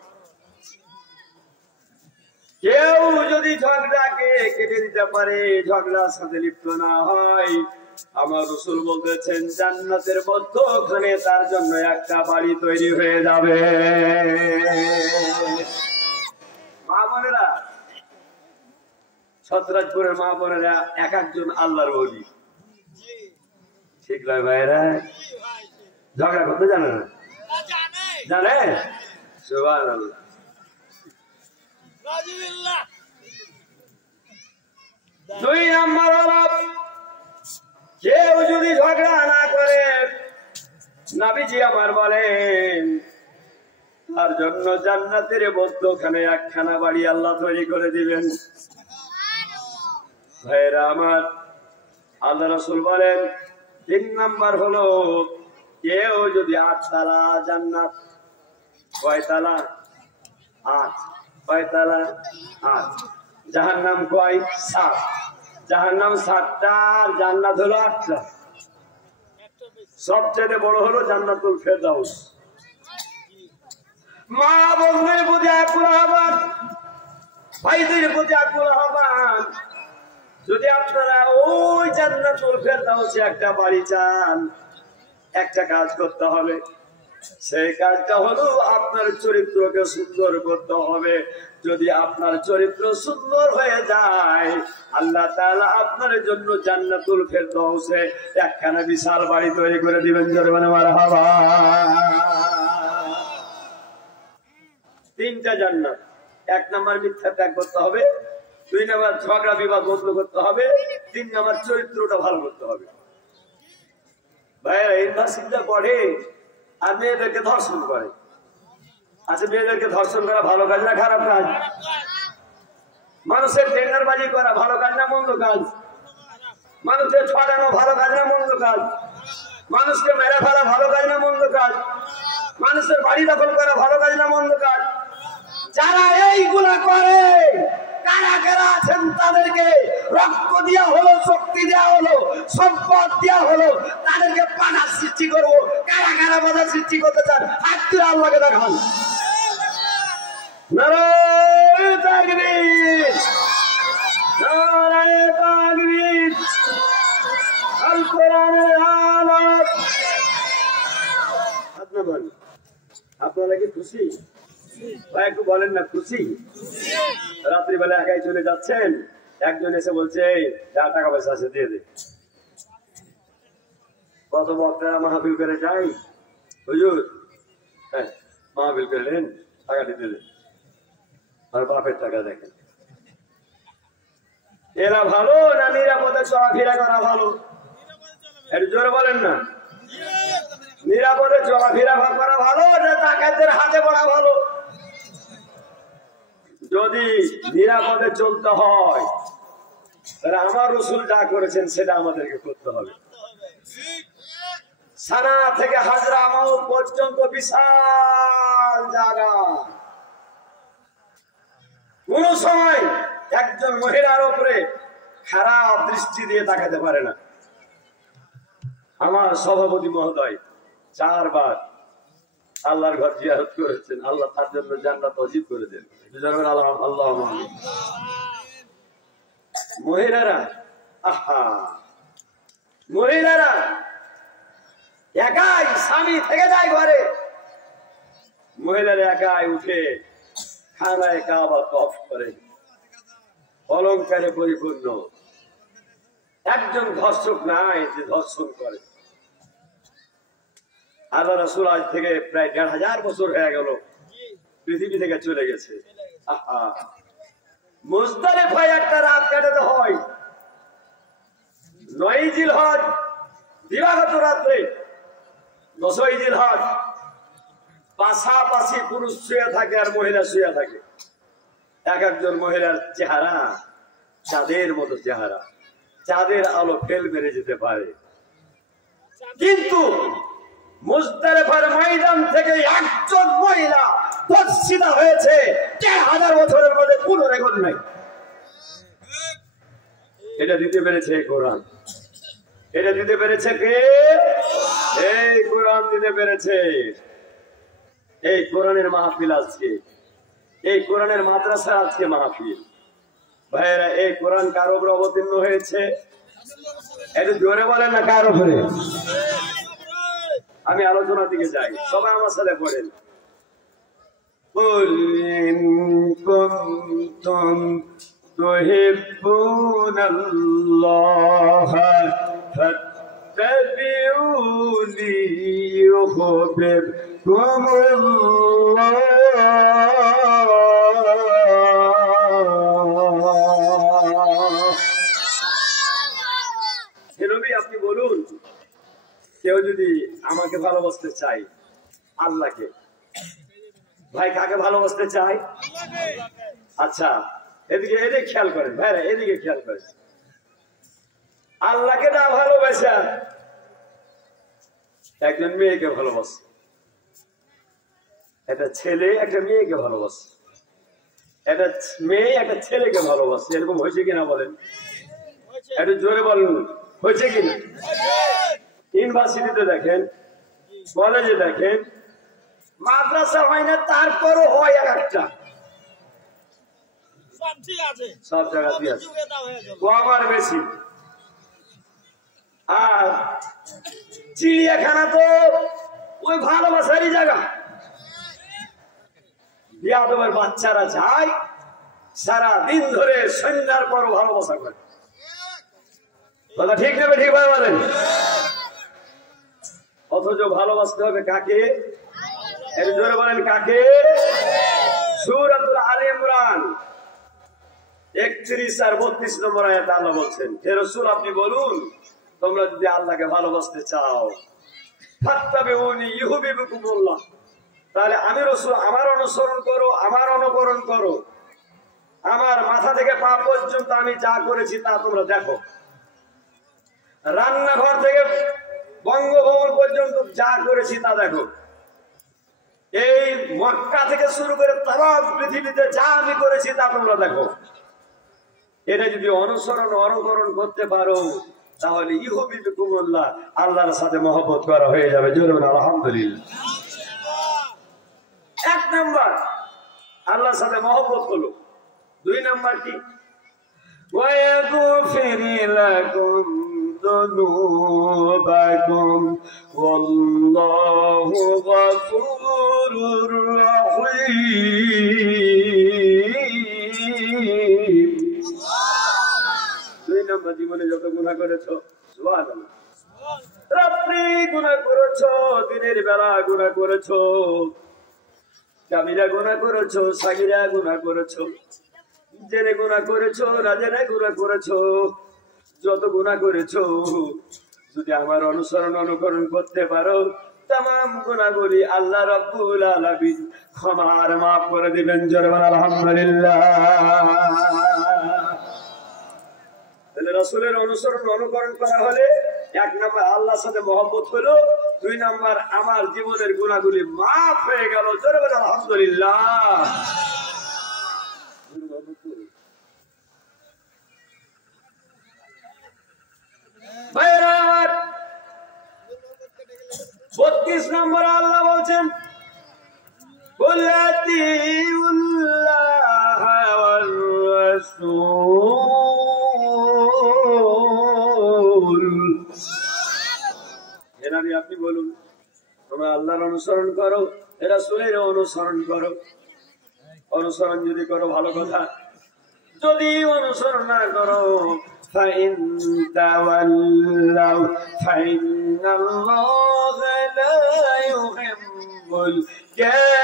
কেউ যদি ঝগড়াকে কেটে দিতে পারে, ঝগড়ার সাথে লিপ্ত না হয়, আমার রাসূল বলতেছেন জান্নাতের মধ্যখানে তার জন্য একটা বাড়ি তৈরি হয়ে যাবে। মা বোনেরা, সতরাজপুরের মা বোনেরা এক একজন আল্লাহর ওলি, ঠিক নয় ভাইরা? ঝগড়া করতে জানে না? জানে? সুবহানাল্লাহ। দুই নম্বর হলো, কেউ যদি ঝগড়া না করে, নবীজি আমার বলেন তার জন্য জান্নাতের মধ্যখানে একখানা বাড়ি আল্লাহ তৈরি করে দিবেন। ভাইরা আমার, আল্লাহ রাসূল বলেন 3 নাম্বার হলো, কেউ যদি 8 তালা জান্নাত, কয় তালা? 8। কয় তালা? 8। জাহান্নাম কয়? 7। জাহান্নাম 7টা, আর জান্নাত হলো 8টা। সবচেয়ে বড় হলো জান্নাতুল ফেরদাউস। মা বোনদের প্রতি আকুল আহ্বান, ভাইদের প্রতি আকুল আহ্বান, যদি আপনারা ওই জান্নাতুল ফেরদাউসে একটা বাড়ি চান, একটা কাজ করতে হবে। সেই কাজটা হলো আপনার চরিত্রকে সুন্দর করতে হবে। যদি আপনার চরিত্র সুন্দর হয়ে যায়, আল্লাহ তাআলা আপনার জন্য জান্নাতুল ফেরদাউসে একখানা বিশাল বাড়ি তৈরি করে দিবেন। জোরে বলেন মারহাবা। 3টা জান্নাত। 1 নাম্বার মিথ্যা ত্যাগ করতে হবে, 2 নাম্বার ঝগড়া বিবাদ বন্ধ করতে হবে, 3 নাম্বার চরিত্রটা ভালো করতে হবে। ভাইয়া ইউনিভার্সিটিতে পড়ে আর মেয়েদেরকে ধর্ষণ করে। আচ্ছা, মেয়েদেরকে ধর্ষণ করা ভালো কাজ না খারাপ কাজ? মানুষের টেন্ডারবাজি করা ভালো কাজ না মন্দ কাজ? মানুষের ছড়ানো ভালো কাজ না মন্দ কাজ? মানুষকে মেরে ফেলা ভালো কাজ না মন্দ কাজ? মানুষের বাড়ি দখল করা ভালো কাজ না মন্দ কাজ? যারা এইগুলা করে, কারা কারা আছেন তাদেরকে রক্ত দেওয়া হলো, শক্তি দেওয়া হলো, সম্পদ দেওয়া হলো, তাদেরকে বাধা সৃষ্টি করবো। কারা কারা বাধা সৃষ্টি করতে চান হাত তুলে আল্লাহকে দেখান। নারায়ে তাকবীর, নারায়ে তাকবীর। আল কোরআনের আলাপ। আপনারা কি খুশি? ভাই একটু বলেন না খুশি? রাত্রিবেলা একাই চলে যাচ্ছেন, একজন এসে বলছে যা টাকা পয়সা আছে দিয়ে দে। কত বক্তারা মাহফিল করে যাই, হুজুর হ্যাঁ মাহফিল করলেন, টাকাটি দিলেন, আর বাপের টাকা দেখেন। এরা ভালো না নিরাপদে চলাফেরা করা ভালো? একটু জোরে বলেন না। নিরাপদে চলাফেরা করা ভালো না ডাকাতদের হাতে পড়া ভালো? যদি নিরাপদে চলতে হয়, তাহলে আমার রাসূল যা করেছেন সেটা আমাদেরকে করতে হবে। সানা থেকে হাজরা মাউত পর্যন্ত বিশাল জায়গা, কোন সময় একজন মহিলার উপরে খারাপ দৃষ্টি দিয়ে তাকাতে পারে না। আমার সভাপতি মহোদয় 4 বার আল্লাহর ঘর জিয়ারত করেছেন, আল্লাহ তার জন্য জান্নাত নসিব করে দেন। আল্লাহ। মহিলারা, আহা, মহিলারা একাই স্বামী থেকে যায় ঘরে, মহিলারা একাই উঠে খানায় কাবা তফ করে, অলংকারে পরিপূর্ণ। একজন ধর্ষক নাই যে ধর্ষণ করে। আল্লাহ রাসূল আজ থেকে প্রায় 1500 বছর হয়ে গেল পৃথিবী থেকে চলে গেছে। আহা, মুজদালিফায় একটা রাত কাটাতে হয়। 9 জিলহজ দিবাগত রাত্রে, 10 জিলহজ পাশাপাশি পুরুষ শুয়ে থাকে আর মহিলা শুয়ে থাকে। এক একজন মহিলার চেহারা চাঁদের মতো চেহারা, চাঁদের আলো ফেল মেরে যেতে পারে। কিন্তু মুজদালিফার ময়দান থেকে একজন মহিলা ধর্ষিতা হয়েছে 1000 বছরের মধ্যে কোনো রেকর্ড নাই। এটা দিতে পেরেছে কোরআন। এটা দিতে পেরেছে কে? এই কোরআন দিতে পেরেছে। এই কোরআনের মাহফিল আজকে এই কোরআনের মাদ্রাসা আজকে মাহফিল। ভাইয়েরা, এই কোরআন কার উপর অবতীর্ণ হয়েছে? একটু জোরে বলেন না, কার উপরে? আমি আলোচনার দিকে যাই, সবাই আমার সাথে পড়েন। قل إن كنتم تحبون الله فاتبعوني يحببكم الله নবী আপনি বলুন, কেউ যদি আমাকে ভালোবাসতে চায়, আল্লাহকে, ভাই কাকে ভালোবাসতে চাই? আচ্ছা, এদিকে খেয়াল করেন ভাইরা, এদিকে খেয়াল করেন। আল্লাহকে না ভালোবাসা একজন মেয়েকে ভালোবাসে, একটা ছেলে একটা মেয়েকে ভালোবাসে, একটা মেয়ে একটা ছেলেকে ভালোবাসে। এরকম হয়েছে কিনা বলেন? একটু জোরে বলুন, হয়েছে কিনা? ইউনিভার্সিটিতে দেখেন, কলেজে দেখেন, মাদ্রাসা হয় না, তারপরও হয় একটা, সব জায়গাতে আছে, আমার বেশি। আর চিড়িয়াখানা তো ওই ভালোবাসারই জায়গা। বিয়াদবের বাচ্চারা যায়, সারা দিন ধরে সন্ধ্যার পর ভালোবাসা করে। কথা ঠিক নেবে, ঠিক ভাই বলেন? অথচ ভালোবাসতে হবে কাকে? এর জোরে বলেন কাকে? সূরাতুল আলে ইমরান 31 আর 32 নম্বর আয়াতে আল্লাহ বলছেন, হে রাসূল আপনি বলুন, তোমরা যদি আল্লাহকে ভালোবাসতে চাও, ফাত্তাবিউনি ইউহিব্বুকুমুল্লাহ, তাহলে আমি রাসূল আমার অনুসরণ করো, আমার অনুকরণ করো। আমার মাথা থেকে পা পর্যন্ত আমি যা করেছি তা তোমরা দেখো। রান্নাঘর থেকে বঙ্গভবন পর্যন্ত যা করেছি তা দেখো। এই মক্কা থেকে শুরু করে তাম পৃথিবীতে যা আমি করেছি তা তোমরা দেখো। এটা যদি অনুকরণ করতে পারো, তাহলে ইউহিব্বুকুমুল্লাহ, আল্লাহর সাথে মহব্বত করা হয়ে যাবে। জোরে বলুন আলহামদুলিল্লাহ। এক নাম্বার আল্লাহর সাথে মহব্বত হলো। দুই নাম্বার কি? وَيَغْفِرْ لَكُمْ ذُنُوبَكُمْ وَاللَّهُ غَفُورٌ رَحِيمٌ। দুই নাম্বার, জীবনে যত গুনাহ করেছো, সুবহানাল্লাহ, রাত্রি গুনাহ করেছো, দিনের বেলা গুনাহ করেছো, কাবিরা গুনাহ করেছো, সাগীরা গুনাহ করেছো, জেনে গুনাহ করেছো, না জেনে গুনাহ করেছো, যত গুনাহ করেছো, যদি আমার অনুকরণ করতে পারো, तमाम গুনাহগুলি আল্লাহ রাব্বুল আলামিন ক্ষমার মাফ করে দিবেন। জোরে বলেন আলহামদুলিল্লাহ। তাহলে রাসূলের অনুকরণ করা হলে এক নাম্বার আল্লাহর সাথে মহব্বত হলো, দুই নাম্বার আমার জীবনের গুনাহগুলি মাফ হয়ে গেল। জোরে বলেন আলহামদুলিল্লাহ। ভাইরা আমার, 32 নম্বর আল্লাহ বলছেন, কুল আতিউল্লাহ ওয়ার রাসূল। হে নবী আপনি বলুন, তোমরা আল্লাহর অনুসরণ করো, রাসূলের অনুসরণ করো। অনুসরণ যদি করো ভালো কথা, যদি অনুসরণ না করো, فإن تولوا فإن الله لا يحب الكافرين।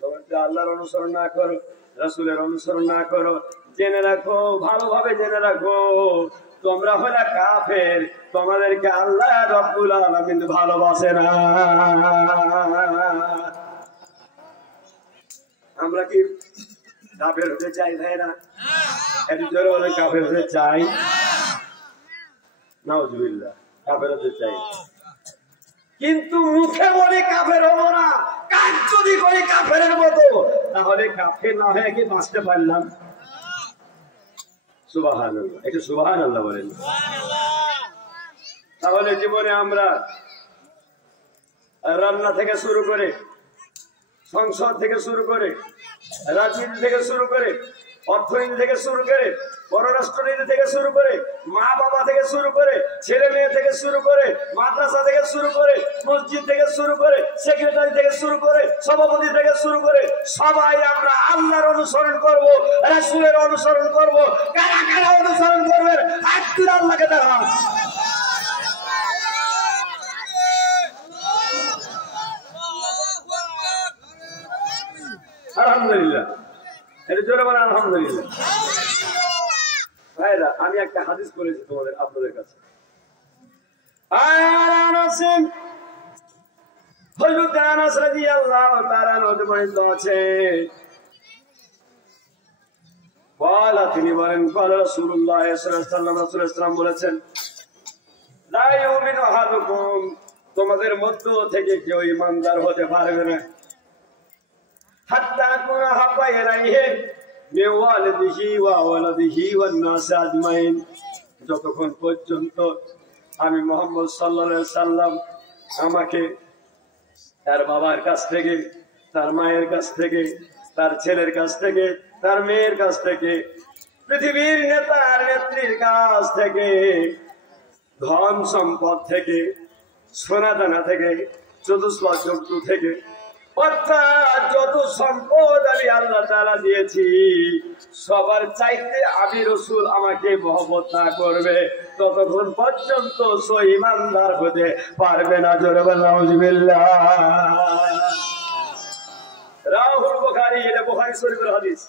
তোমরা আল্লাহর অনুসরণ না করো, রাসূলের অনুসরণ না করো, জেনে রাখো, ভালোভাবে জেনে রাখো, তোমরা হলে কাফের, তোমাদেরকে আল্লাহ রাব্বুল আলামিন ভালোবাসে না। আমরা কি কাফের হতে চাই ভাইরা? একটু জোরে বলে কাফের হতে চাই? নাউজুবিল্লাহ, কাফের হতে চাই, কিন্তু মুখে বলে কাফের হবো না। কাজ যদি করি কাফেরের মতো, তাহলে কাফের না হয়ে কি বাঁচতে পারলাম? সুবহানাল্লাহ, একটু সুবহানাল্লাহ বলেন। তাহলে জীবনে আমরা রান্না থেকে শুরু করে, সংসদ থেকে শুরু করে, রাজনীতি থেকে শুরু করে, অর্থনীতি থেকে শুরু করে, পররাষ্ট্রনীতি থেকে শুরু করে, মা বাবা থেকে শুরু করে, ছেলে মেয়ে থেকে শুরু করে, মাদ্রাসা থেকে শুরু করে, মসজিদ থেকে শুরু করে, সেক্রেটারি থেকে শুরু করে, সভাপতি থেকে শুরু করে, সবাই আমরা আল্লাহর অনুসরণ করব, রাসূলের অনুসরণ করব। কারা কারা অনুসরণ করবেন হাত তুলে আল্লাহকে দেখান। আলহামদুলিল্লাহ, এটা জোরে বলেন আলহামদুলিল্লাহ। ভাইরা, আমি একটা হাদিস করেছি আপনাদের কাছে। তিনি বলেন বলেছেন, তোমাদের মধ্য থেকে কেউ ইমানদার হতে পারবে না যতক্ষণ পর্যন্ত আমি মুহাম্মদ সাল্লাল্লাহু আলাইহি সাল্লাম আমাকে তার বাবার কাছ থেকে, তার মায়ের কাছ থেকে, তার ছেলের কাছ থেকে, তার মেয়ের কাছ থেকে, পৃথিবীর নেতার নেত্রীর কাছ থেকে, ধন সম্পদ থেকে, সোনা দানা থেকে, চতুষ্পদ জন্তু থেকে, অর্থাৎ যত সম্পদ আমি আল্লাহ তাআলা দিয়েছি সবার চাইতে আমি রাসূল আমাকে মহব্বত না করবে ততক্ষণ পর্যন্ত সে ঈমানদার হতে পারবে না। জোরে বলেন আউযুবিল্লাহ। রাহুল বুখারী, এটা বুখারী শরীফের হাদিস।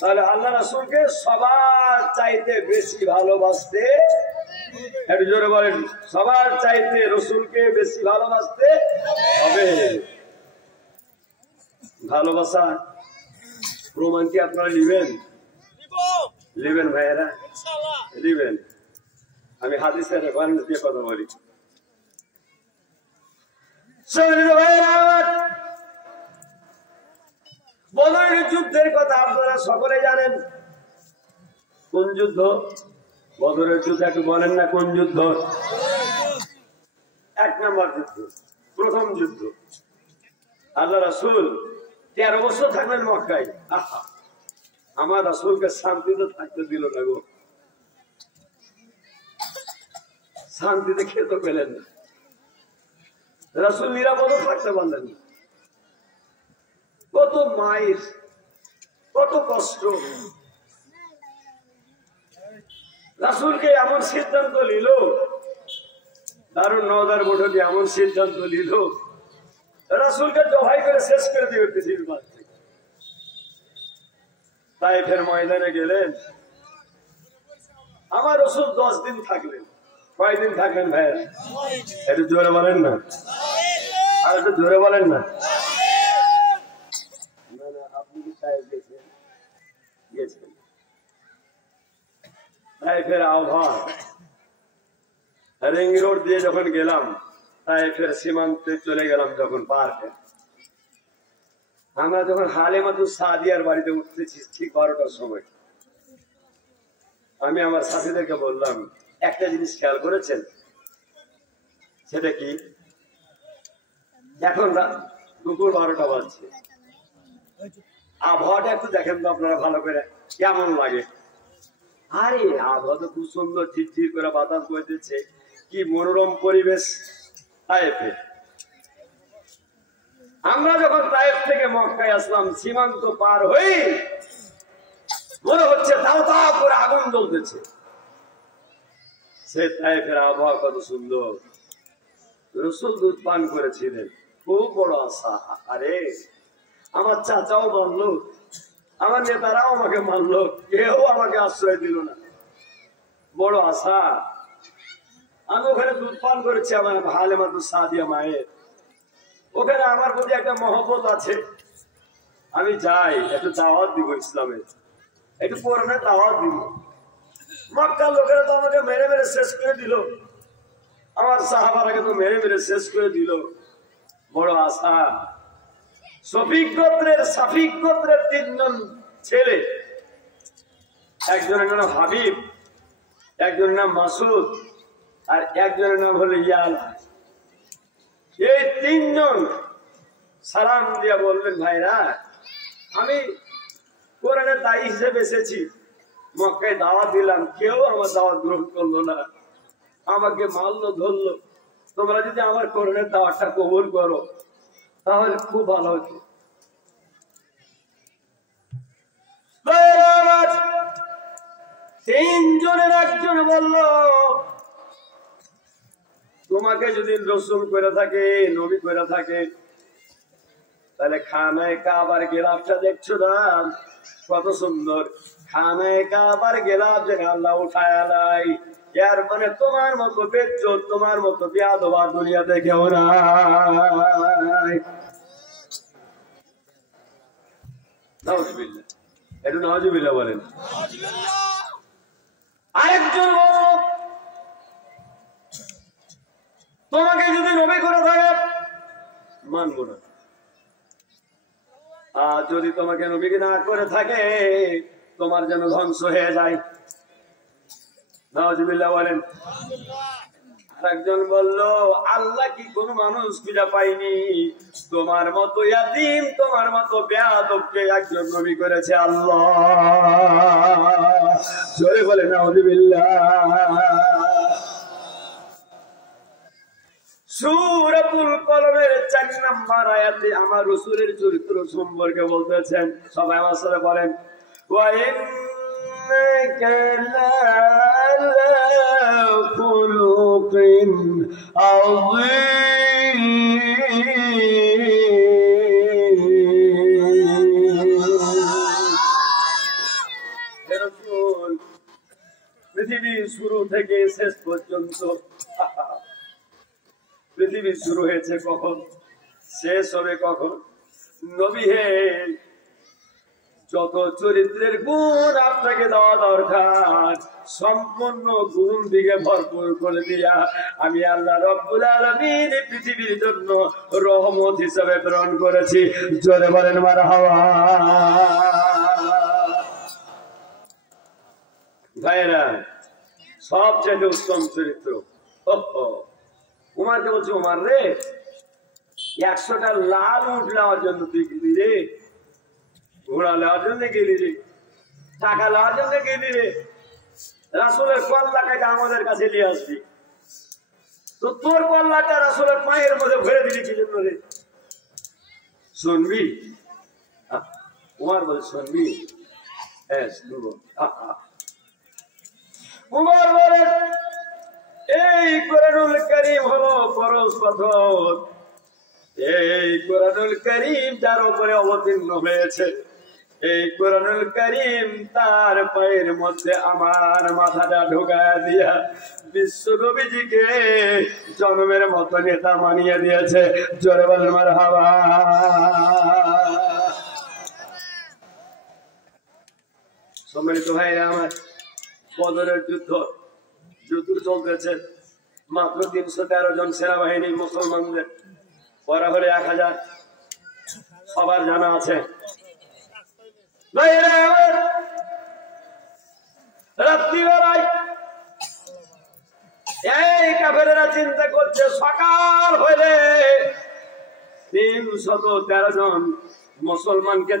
তাহলে আল্লাহ রাসূলকে সবার চাইতে বেশি ভালোবাসতে, একটু জোরে বলেন, সবার চাইতে রাসূলকে বেশি ভালোবাসতে হবে। ভালোবাসা প্রমাণ কি আপনারা নিবেন? নিবেন ভাইয়েরা, নিবেন। আমি হাদিসের রেফারেন্স দিয়ে কথা বলি। বদরের যুদ্ধের কথা আপনারা সকলে জানেন। কোন যুদ্ধ? বদরের যুদ্ধ। একটু বলেন না কোন যুদ্ধ? 1 নম্বর যুদ্ধ, প্রথম যুদ্ধ। আল্লাহ রাসূল 13 বছর থাকলেন মক্কায়। আমার রাসূলকে শান্তিতে থাকতে দিল না গো, শান্তিতে খেতে পেলেন না। রাসূল নিরাপদে থাকতে পারলেন না। কত মায়ের, কত কষ্ট। রাসূলকে এমন সিদ্ধান্ত নিল, দারুন নওদার বৈঠকে এমন সিদ্ধান্ত নিল, রাসূলকে জবাই করে শেষ করে দিবে পৃথিবীর মাঝ থেকে। তায়েফের ময়দানে গেলেন। আমার রাসূল 10 দিন থাকলেন। কয়দিন থাকলেন ভাইয়া? একটু জোরে বলেন না, আর একটু জোরে বলেন না। আপনি কি তায়েফ গেছেন? গেছেন। তায়েফের আবহাওয়া, রিং রোড দিয়ে যখন গেলাম, তায়েফের সীমান্তে চলে গেলাম যখন পার্কে, আমরা যখন হালিমাতুস সাদিয়ার বাড়িতে উঠতেছি ঠিক 12টার সময়, আমি আমার সাথীদেরকে বললাম, একটা জিনিস খেয়াল করেছেন? সেটা কি? এখন দুপুর 12টা বাজছে, আবহাওয়াটা একটু দেখেন তো আপনারা ভালো করে, কেমন লাগে? আরে আবহাওয়া তো খুব সুন্দর, ঝিরঝির করে বাতাস বইতেছে, কি মনোরম পরিবেশ তায়েফে। আমরা যখন তায়েফ থেকে মক্কায় আসলাম, সীমান্ত পার হয়ে মনে হচ্ছে তাও তাও করে আগুন জ্বলতেছে। সে তায়েফের আবহাওয়া কত সুন্দর। রাসূল দুধ পান করেছিলেন, খুব বড় আশা। আরে আমার চাচাও মানলো, আমার নেতারাও আমাকে মানলো, কেউ আমাকে আশ্রয় দিল না। বড় আশা। আমি ওখানে দুধ পান করেছি আমার হালিমাতুস সাদিয়া মায়ের। ওখানে আমার প্রতি একটা মহব্বত আছে। আমি যাই, একটু দাওয়াত দিব ইসলামের, একটু কোরআনে দাওয়াত দিব। মক্কার লোকেরা তো আমাকে মেরে মেরে শেষ করে দিল, আমার সাহাবারাকে তো মেরে মেরে শেষ করে দিল। বড় আশা। শফিক গোত্রের, সাফিক গোত্রের 3 জন ছেলে, একজনের নাম হাবিব, একজনের নাম মাসুদ, আর একজনের নাম হলো ইয়ালা। এই তিনজন সালাম দিয়া বললেন, ভাইরা আমি কোরআনের দায়ী হিসেবে এসেছি, মক্কায় দাওয়াত দিলাম, কেউ আমার দাওয়াত গ্রহণ করলো না, আমাকে মারলো ধরলো। তোমরা যদি আমার কোরআনের দাওয়াতটা কবুল করো তাহলে খুব ভালো হতো। তিনজনের একজন বলল, তোমাকে যদি রসুল করে থাকে, নবী করে থাকে, তাহলে খানায় কাবার গেলাফটা দেখছো না কত সুন্দর? খানায় কাবার গেলাফ যে আল্লাহ উঠায় নাই, এর মানে তোমার মতো বেজ্জত, তোমার মতো বেয়াদব দুনিয়াতে কেউ নাই। নাউজুবিল্লাহ, একটু নাউজুবিল্লাহ বলেন। আরেকজন বলল, তোমাকে যদি নবী করে থাকে মানব না, আর যদি তোমাকে নবী না করে থাকে তোমার যেন ধ্বংস হয়ে যায়। নাউজুবিল্লাহ বলেন। একজন বলল, আল্লাহ কি কোন মানুষ খুঁজে পাইনি তোমার মতো ইয়াতীম, তোমার মতো বেয়াদবকে একজন নবী করেছে আল্লাহ। জোরে বলে নাউজুবিল্লাহ। সূরাতুল কলমের 4 নম্বর আয়াতে আমার রাসূলের চরিত্র সম্পর্কে বলতেছেন, সবাই আমার সাথে বলেন, ওয়া ইন্নাকা লা'আলা খুলুকিন আযীম। হে রাসূল, পৃথিবীর শুরু থেকে শেষ পর্যন্ত, পৃথিবী শুরু হয়েছে কখন, শেষ হবে কখন? নবী হে, যত চরিত্রের গুণ আপনাকে দেওয়া দরকার সম্পূর্ণ গুণ দিকে ভরপুর করে দিয়া আমি আল্লাহ রব্বুল আলামিন পৃথিবীর জন্য রহমত হিসেবে প্রেরণ করেছি। জোরে বলেন মারহাবা। ভাইরা, সবচেয়ে উত্তম চরিত্র উমারকে বলছি, উমার রে, 100টা লাল উঠ নেওয়ার জন্য তুই গেলি রে, ঘোড়া নেওয়ার জন্য গেলি রে, টাকা নেওয়ার জন্য গেলি রে, রাসূলের কল্লা কাটা আমাদের কাছে নিয়ে আসবি, তো তোর কল্লাটা রাসূলের পায়ের মধ্যে ভরে দিলি কি জন্য রে? শুনবি? উমার বলে, শুনবি? হ্যাঁ শুনবো। উমার বলে, এই কোরআনুল কারীম হলো পরশ পাথর, এই কোরআনুল কারীম যার উপরে অবতীর্ণ হয়েছে, এই কোরআনুল কারীম তার পায়ের মধ্যে আমার মাথাটা ঢোকায় দিয়া বিশ্ব নবীজিকে জন্মের মতো নেতা মানিয়ে দিয়েছে। জোরে বলেন মারহাবা। সম্মানিত ভাইরা আমার, বদরের যুদ্ধ চলতেছে, মাত্র 313 জন সেনাবাহিনী মুসলমানদের, ওরা হলে 1000, সবার জানা আছে। রাত্রিবেলায় এই কাফেরেরা চিন্তা করছে সকাল হইলে 313 জন মুসলমানকে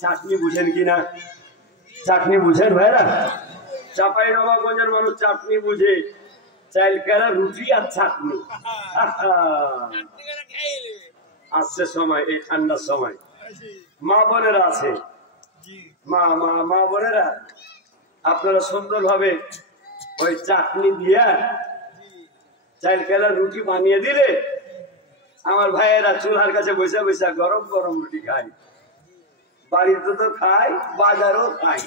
চাটনি বুঝেন কিনা? চাটনি বুঝেন ভাইরা? চাপাই নবাবগঞ্জের মানুষ চাটনি বুঝে, চাইল কেরা রুটি আর চাটনি। আসছে সময়, এই ঠান্ডার সময় মা বোনেরা আছে, মা বোনেরা আপনারা সুন্দর ভাবে ওই চাটনি দিয়া চাইল কেলা রুটি বানিয়ে দিলে আমার ভাইয়েরা চুলার কাছে বসে বসে গরম গরম রুটি খায়। বাড়িতে তো খাই, বাজারও খাই।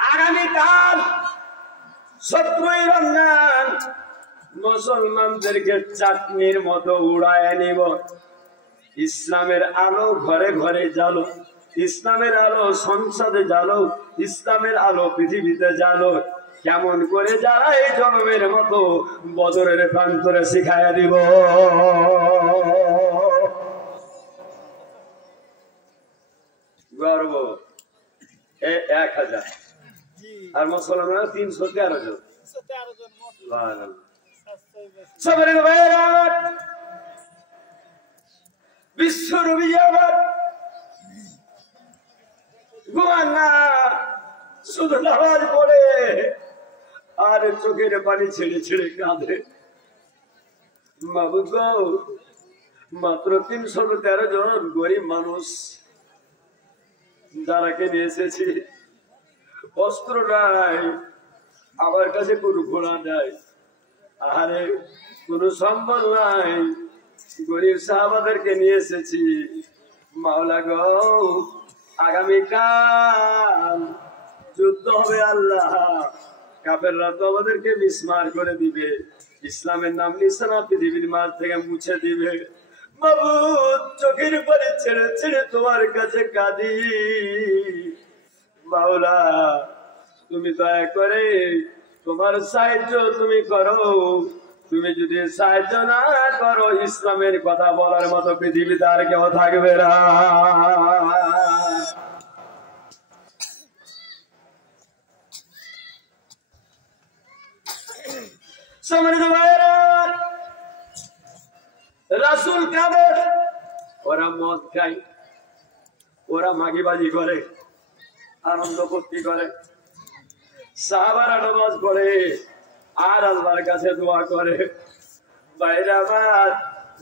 আগামীকাল 17ই রমজান মুসলমানদেরকে চাটনির মতো উড়ায় নিব। ইসলামের আলো ঘরে ঘরে জ্বালো, ইসলামের আলো সংসদে জ্বালো, ইসলামের আলো পৃথিবীতে জ্বালো। কেমন করে জ্বালায় জন্মের মতো বদরের প্রান্তরে শিখাইয়া দিব। গর্ব 1000 আর মুসলমানরা 313 জন। সবরের ভাইরা বিশ্ব নবী আমার ঘুমান না, শুধু নামাজ পড়ে আর চোখের পানি ছেড়ে ছেড়ে কাঁদে। মাবুদ গো, মাত্র 313 জন গরিব মানুষ যারাকে নিয়ে এসেছি, অস্ত্র নাই, আমার কাছে কোনো ঘোড়া নাই, আরে কোনো সম্বল নাই, গরিব সাহাবাদেরকে নিয়ে এসেছি। মাওলা গো, আগামীকাল যুদ্ধ হবে, আল্লাহ কাফেররা তো আমাদেরকে মিসমার করে দিবে, ইসলামের নাম নিশানা পৃথিবীর মাঝ থেকে মুছে দিবে। মাবুদ, চোখের পানি ছেড়ে ছেড়ে তোমার কাছে কাঁদি। মাওলা, তুমি দয়া করে তোমার সাহায্য তুমি করো। তুমি যদি সাহায্য না করো, ইসলামের কথা বলার মতো পৃথিবীতে আর কেউ থাকবে না। রাসূল কাদের, ওরা মদ খায়, ওরা মাগিবাজি করে, আনন্দ ফুর্তি করে, সাহাবারা নামাজ পড়ে আর আল্লাহর কাছে দোয়া করে। বাইরে আবার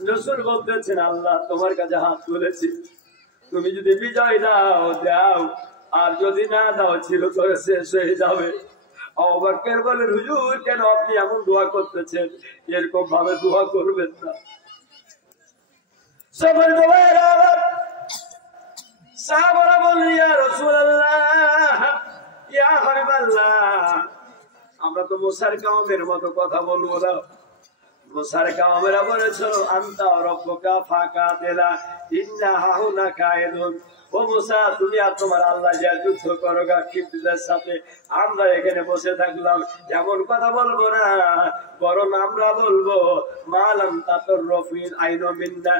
রাসূল বলতেছেন, আল্লাহ তোমার কাছে হাত তুলেছি, তুমি যদি বিজয় দাও দাও, আর যদি না দাও চিরতরে শেষ হয়ে যাবে। আবু বকর বলেন, হুজুর কেন আপনি এমন দোয়া করতেছেন? এরকম ভাবে দোয়া করবেন না। সবার দোয়ার আবার সাহাবারা বললেন, ইয়া রাসূলুল্লাহ, ইয়া হাবিবাল্লাহ, আমরা তো মুসার কওমের মতো কথা বলবো না। মুসার কওমেরা বলেছিল, আনতা রাব্বুকা ফাকাতিলা ইন্না হাউনা কায়দুন। ও মুসা, তুমি আর তোমার আল্লাহ যা যুদ্ধ করো গা কিবতীদের সাথে, আমরা এখানে বসে থাকলাম। এমন কথা বলবো না, বরং আমরা বলবো মালাম তাতর রফিন আইনো মিন্না।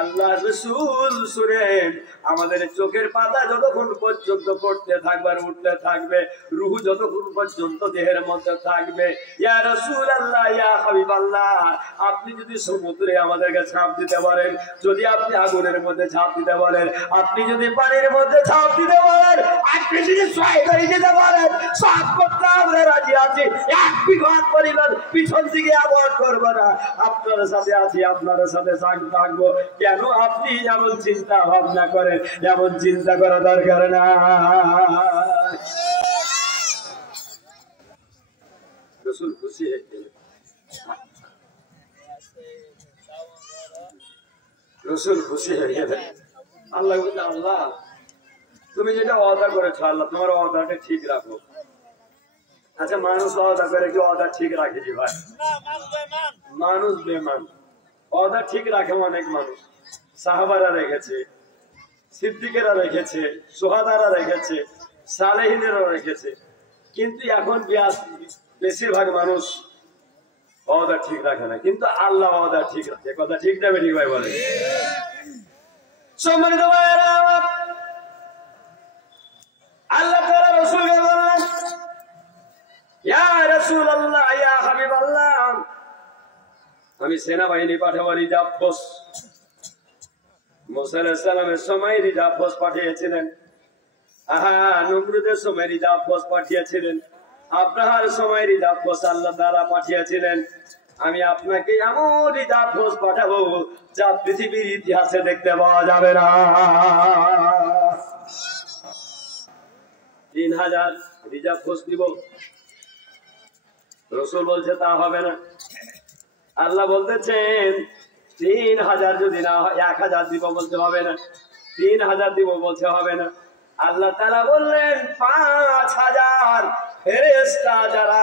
আল্লাহ রাসূল শুনেন, আমাদের চোখের পাতা যতক্ষণ পর্যন্ত পড়তে থাকবে আর উঠতে থাকবে, রূহ যতক্ষণ পর্যন্ত দেহের মধ্যে থাকবে। ইয়া রাসূলুল্লাহ, ইয়া হাবিবাল্লাহ, আপনি যদি সমুদ্রে আমাদেরকে ঝাঁপ দিতে পারেন, যদি আপনি আগুনের মধ্যে ঝাঁপ দিতে পারেন, আপনি যদি পানির মধ্যে ঝাঁপ দিতে পারেন, আপনি যদি সহায়তায় যেতে পারেন, সব করতে আমরা রাজি আছি। এক বিঘা পরিমাণ পিছন দিকে আবার করবো না, আপনার সাথে আছি, আপনার সাথে থাকবো। কেন আপনি এমন চিন্তা ভাবনা করেন? এমন চিন্তা করা দরকার না। রাসূল খুশি হয়ে গেলেন, রাসূল খুশি হয়ে গেলেন। আল্লাহ বললেন, আল্লাহ তুমি যেটা ওয়াদা করেছো, আল্লাহ তোমার ওয়াদাটা ঠিক রাখো। আচ্ছা, মানুষ ওয়াদা করে কি ওয়াদা ঠিক রাখে? জি ভাই, মানুষ বেমান। ওয়াদা ঠিক রাখে অনেক মানুষ, সাহাবারা রেখেছে, সিদ্দিকেরা রেখেছে, সুহাদারা রেখেছে, সালেহিনেরা রেখেছে, কিন্তু এখন বেশিরভাগ মানুষ ওয়াদা ঠিক রাখে না, কিন্তু আল্লাহ ওয়াদা ঠিক রাখে। কথা ঠিক যাবে, ঠিক ভাই বলে। সম্মানিত ভাইয়েরা, আল্লাহ তাআলা রাসূলকে বললেন, ইয়া রাসূলুল্লাহ, ইয়া হাবিবাল্লাহ, আমি সেনাবাহিনী পাঠাবো রিজার্ভ ফোর্স। মুসা আলাইহিস সালামের সময় রিজার্ভ ফোর্স পাঠিয়েছিলেন, নমরুদের সময় রিজার্ভ ফোর্স পাঠিয়েছিলেন, আব্রাহার সময় রিজার্ভ ফোর্স আল্লাহ তাআলা পাঠিয়েছিলেন। আমি আপনাকে এমন রিজার্ভ ফোর্স পাঠাবো যা পৃথিবীর ইতিহাসে দেখতে পাওয়া যাবে না। 3000 রিজার্ভ ফোর্স দিব। রাসূল বলছে তা হবে না। আল্লাহ বলতেছেন 3000 যদি না হয় 1000 দিব, বলতে হবে না। 3000 দিব, বলতে হবে না। আল্লাহ তাআলা বললেন 5000 ফেরেশতা যারা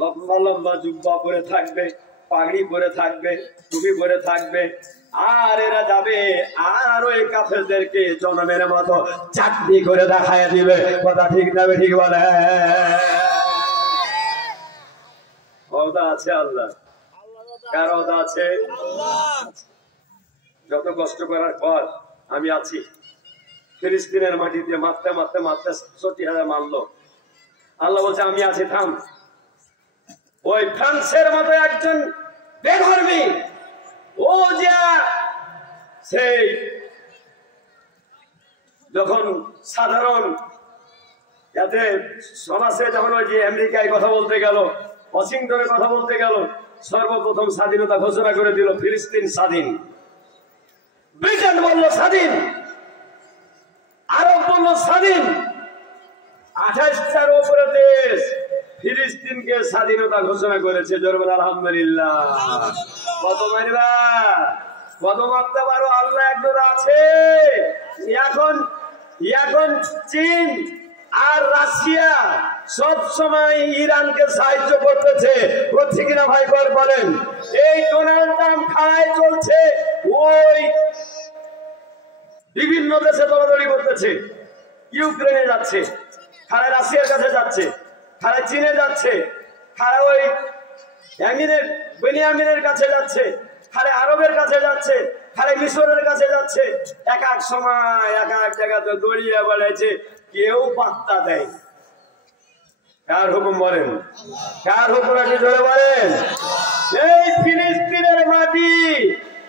লম্বা লম্বা জুব্বা পরে থাকবে, পাগড়ি পরে থাকবে, টুপি পরে থাকবে, আর এরা যাবে আর ওই কাফেরদেরকে জনমের মতো চাকরি করে দেখায় দিবে। কথা ঠিক যাবে, ঠিক বলে। ওদা আছে আল্লাহ, কার ওদা আছে? যত কষ্ট করার পর আমি আছি, ফিলিস্তিনের মাটিতে মারতে মারতে মারতে 70,000 মারলো। আল্লাহ বলছে আমি আছি, থাম। ওই ফ্রান্সের মতো একজন বেধর্মী ও যা সেই যখন সাধারণ যাতে সমাজে যখন ওই যে আমেরিকায় কথা বলতে গেল, ওয়াশিংটনে কথা বলতে গেল, সর্বপ্রথম স্বাধীনতা ঘোষণা করে দিল ফিলিস্তিন স্বাধীন। ব্রিটেন বলল স্বাধীন, আরব বলল স্বাধীন। 28টার উপরে দেশ ফিলিস্তিনকে স্বাধীনতা ঘোষণা করেছে। জোরে বলেন আলহামদুলিল্লাহ। কত মারবা, কত মারতে পারো, আল্লাহ একজন আছে। এখন চীন আর রাশিয়া সব সময় ইরানকে সাহায্য করতেছে, করছে কিনা ভাই বলেন? এই ডোনাল্ড ট্রাম্প খায় চলছে, ওই বিভিন্ন দেশে দৌড়াদৌড়ি করতেছে, ইউক্রেনে যাচ্ছে, খারায় রাশিয়ার কাছে যাচ্ছে, খারায় চীনে যাচ্ছে, খারায় ওই বেনিয়ামিনের কাছে যাচ্ছে, খারায় আরবের কাছে যাচ্ছে, খারায় মিশরের কাছে যাচ্ছে। এক এক সময় এক এক জায়গাতে দৌড়িয়ে বেড়াচ্ছে, কেউ পাত্তা দেয়। কার হুকুম বলেন? কার হুকুম আপনি জোরে বলেন? এই ফিলিস্তিনের মাটি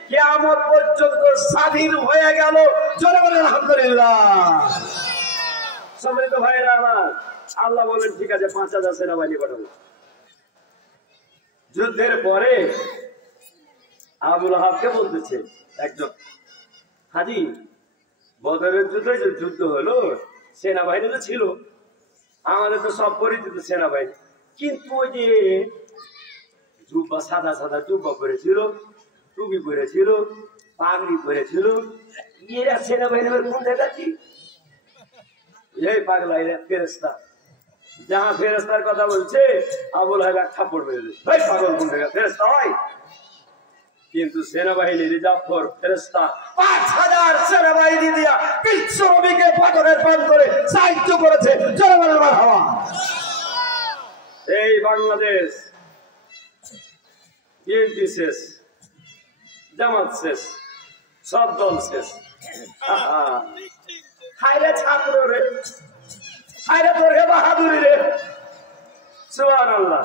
কিয়ামত পর্যন্ত স্বাধীন হয়ে গেল। জোরে বলেন আলহামদুলিল্লাহ। সম্মানিত ভাইরা আমার, আল্লাহ বলেন ঠিক আছে 5,000 সেনাবাহিনী পাঠাবো। যুদ্ধের পরে আবুল আহাবকে বলতেছে একজন, হাজি বদরের যুদ্ধ হলো, সেনাবাহিনী তো ছিল, আমাদের তো সব পরিচিত সেনাবাহিনী, কিন্তু ওই যে জুব্বা সাদা সাদা জুব্বা পরেছিল, টুপি পরেছিল, পাগড়ি পরেছিল, এরা সেনাবাহিনী কোন দেখাচ্ছি? এই পাগলা এরা ফেরেস্তা। যাহা ফেরেস্তার কথা বলছে আবুল আহাব এক থাপ্পড় মেরে দিল, ভাই পাগল কোন জায়গা ফেরেস্তা হয়? কিন্তু সেনাবাহিনী রিজার্ভ ফেরেস্তা 5,000 সেনাবাহিনী দিয়া বিশ্বনবীকে পাথরের পান করে সাহায্য করেছে। এই বাংলাদেশ বিএনপি শেষ, জামাত শেষ, সব দল শেষ। হায়রে ছাত্র রে, হায়রে তোর বাহাদুরি রে, সুবহানাল্লাহ।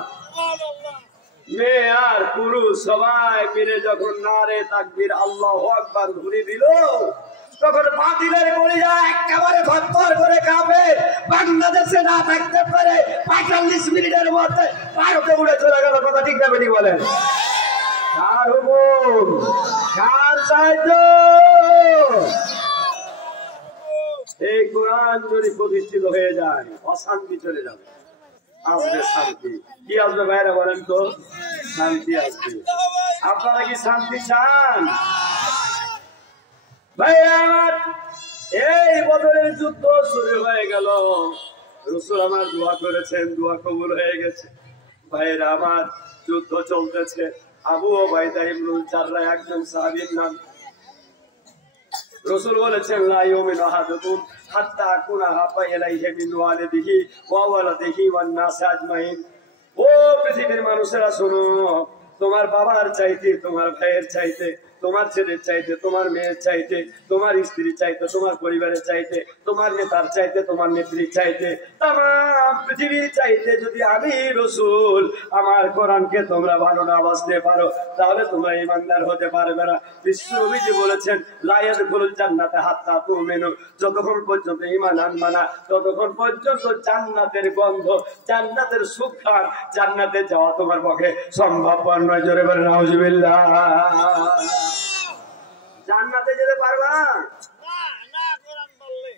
মেয়ে আর পুরুষ সবাই মিলে যখন নারে তাকবীর আল্লাহু আকবার ধ্বনি দিল, তখন বাতিলের কলিজা একেবারে থরথর করে কাঁপে। বাংলাদেশে না থাকতে পারে 45 মিনিটের মধ্যে ভারতে উড়ে চলে গেল। কথা ঠিক না বেটি বলেন? কার হুকুম, কার সাহায্য? এই কোরআন যদি প্রতিষ্ঠিত হয়ে যায়, অশান্তি চলে যাবে, আসবে শান্তি। কি আসবে ভাইরা বলেন তো? শান্তি আসবে। আপনারা কি শান্তি চান? ভাইরা আমার, এই বদরের যুদ্ধ শুরু হয়ে গেল, রাসূল আমার দোয়া করেছেন, দোয়া কবুল হয়ে গেছে। ভাইরা আমার, যুদ্ধ চলতেছে। আবু উবাইদা ইবনুল জাররাহ একজন সাহাবীর নাম। রাসূল বলেছেন লা ইউমিনু আহাদুকুম হাত্তা আকুনা হাব্বা ইলাইহি মিন ওয়ালিদিহি ওয়া ওয়ালাদিহি ওয়ান নাস আজমাইন। ও পৃথিবীর মানুষেরা শোনো, তোমার বাবার চাইতে, তোমার ভাইয়ের চাইতে, তোমার ছেলের চাইতে, তোমার মেয়ের চাইতে, তোমার স্ত্রীর চাইতে, তোমার পরিবারের চাইতে, তোমার নেতার চাইতে, তোমার নেত্রীর চাইতে, তামাম পৃথিবীর চাইতে যদি আমি রাসূল আমার কোরআনকে তোমরা ভালো না বাসতে পারো, তাহলে তোমরা ঈমানদার হতে পারবে না। বিশ্বনবী বলেছেন লা ইয়াদখুলুল জান্নাতা হাত্তা তুমিনু, যতক্ষণ পর্যন্ত ঈমান আনবা না ততক্ষণ পর্যন্ত জান্নাতের গন্ধ, জান্নাতের সুঘ্রাণ, জান্নাতে যাওয়া তোমার পক্ষে সম্ভবপর নয়। জোরে বলেন নাউজুবিল্লাহ। জান্নাতে যেতে পারবা না কোরআন বললে।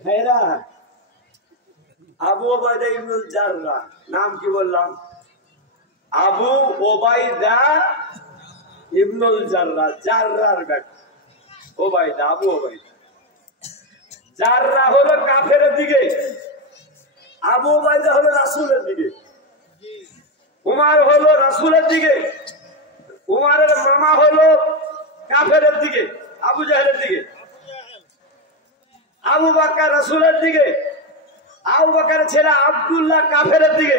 ভাইরা, আবু উবাইদা ইবনুল জাররাহ, নাম কি বললাম? আবু উবাইদা ইবনুল জাররাহ, জাররাহর বেটা উবাইদা, আবু উবাইদা। জাররাহ হলো কাফেরের দিকে, আবু উবাইদা হলো রাসূলের দিকে, উমার হলো রাসূলের দিকে, উমারের মামা হলো কাফেরের দিকে, আবু জাহেলের দিকে, আবু বকর রাসূলের দিকে, আবু বকরের ছেলে আব্দুল্লাহ কাফেরের দিকে।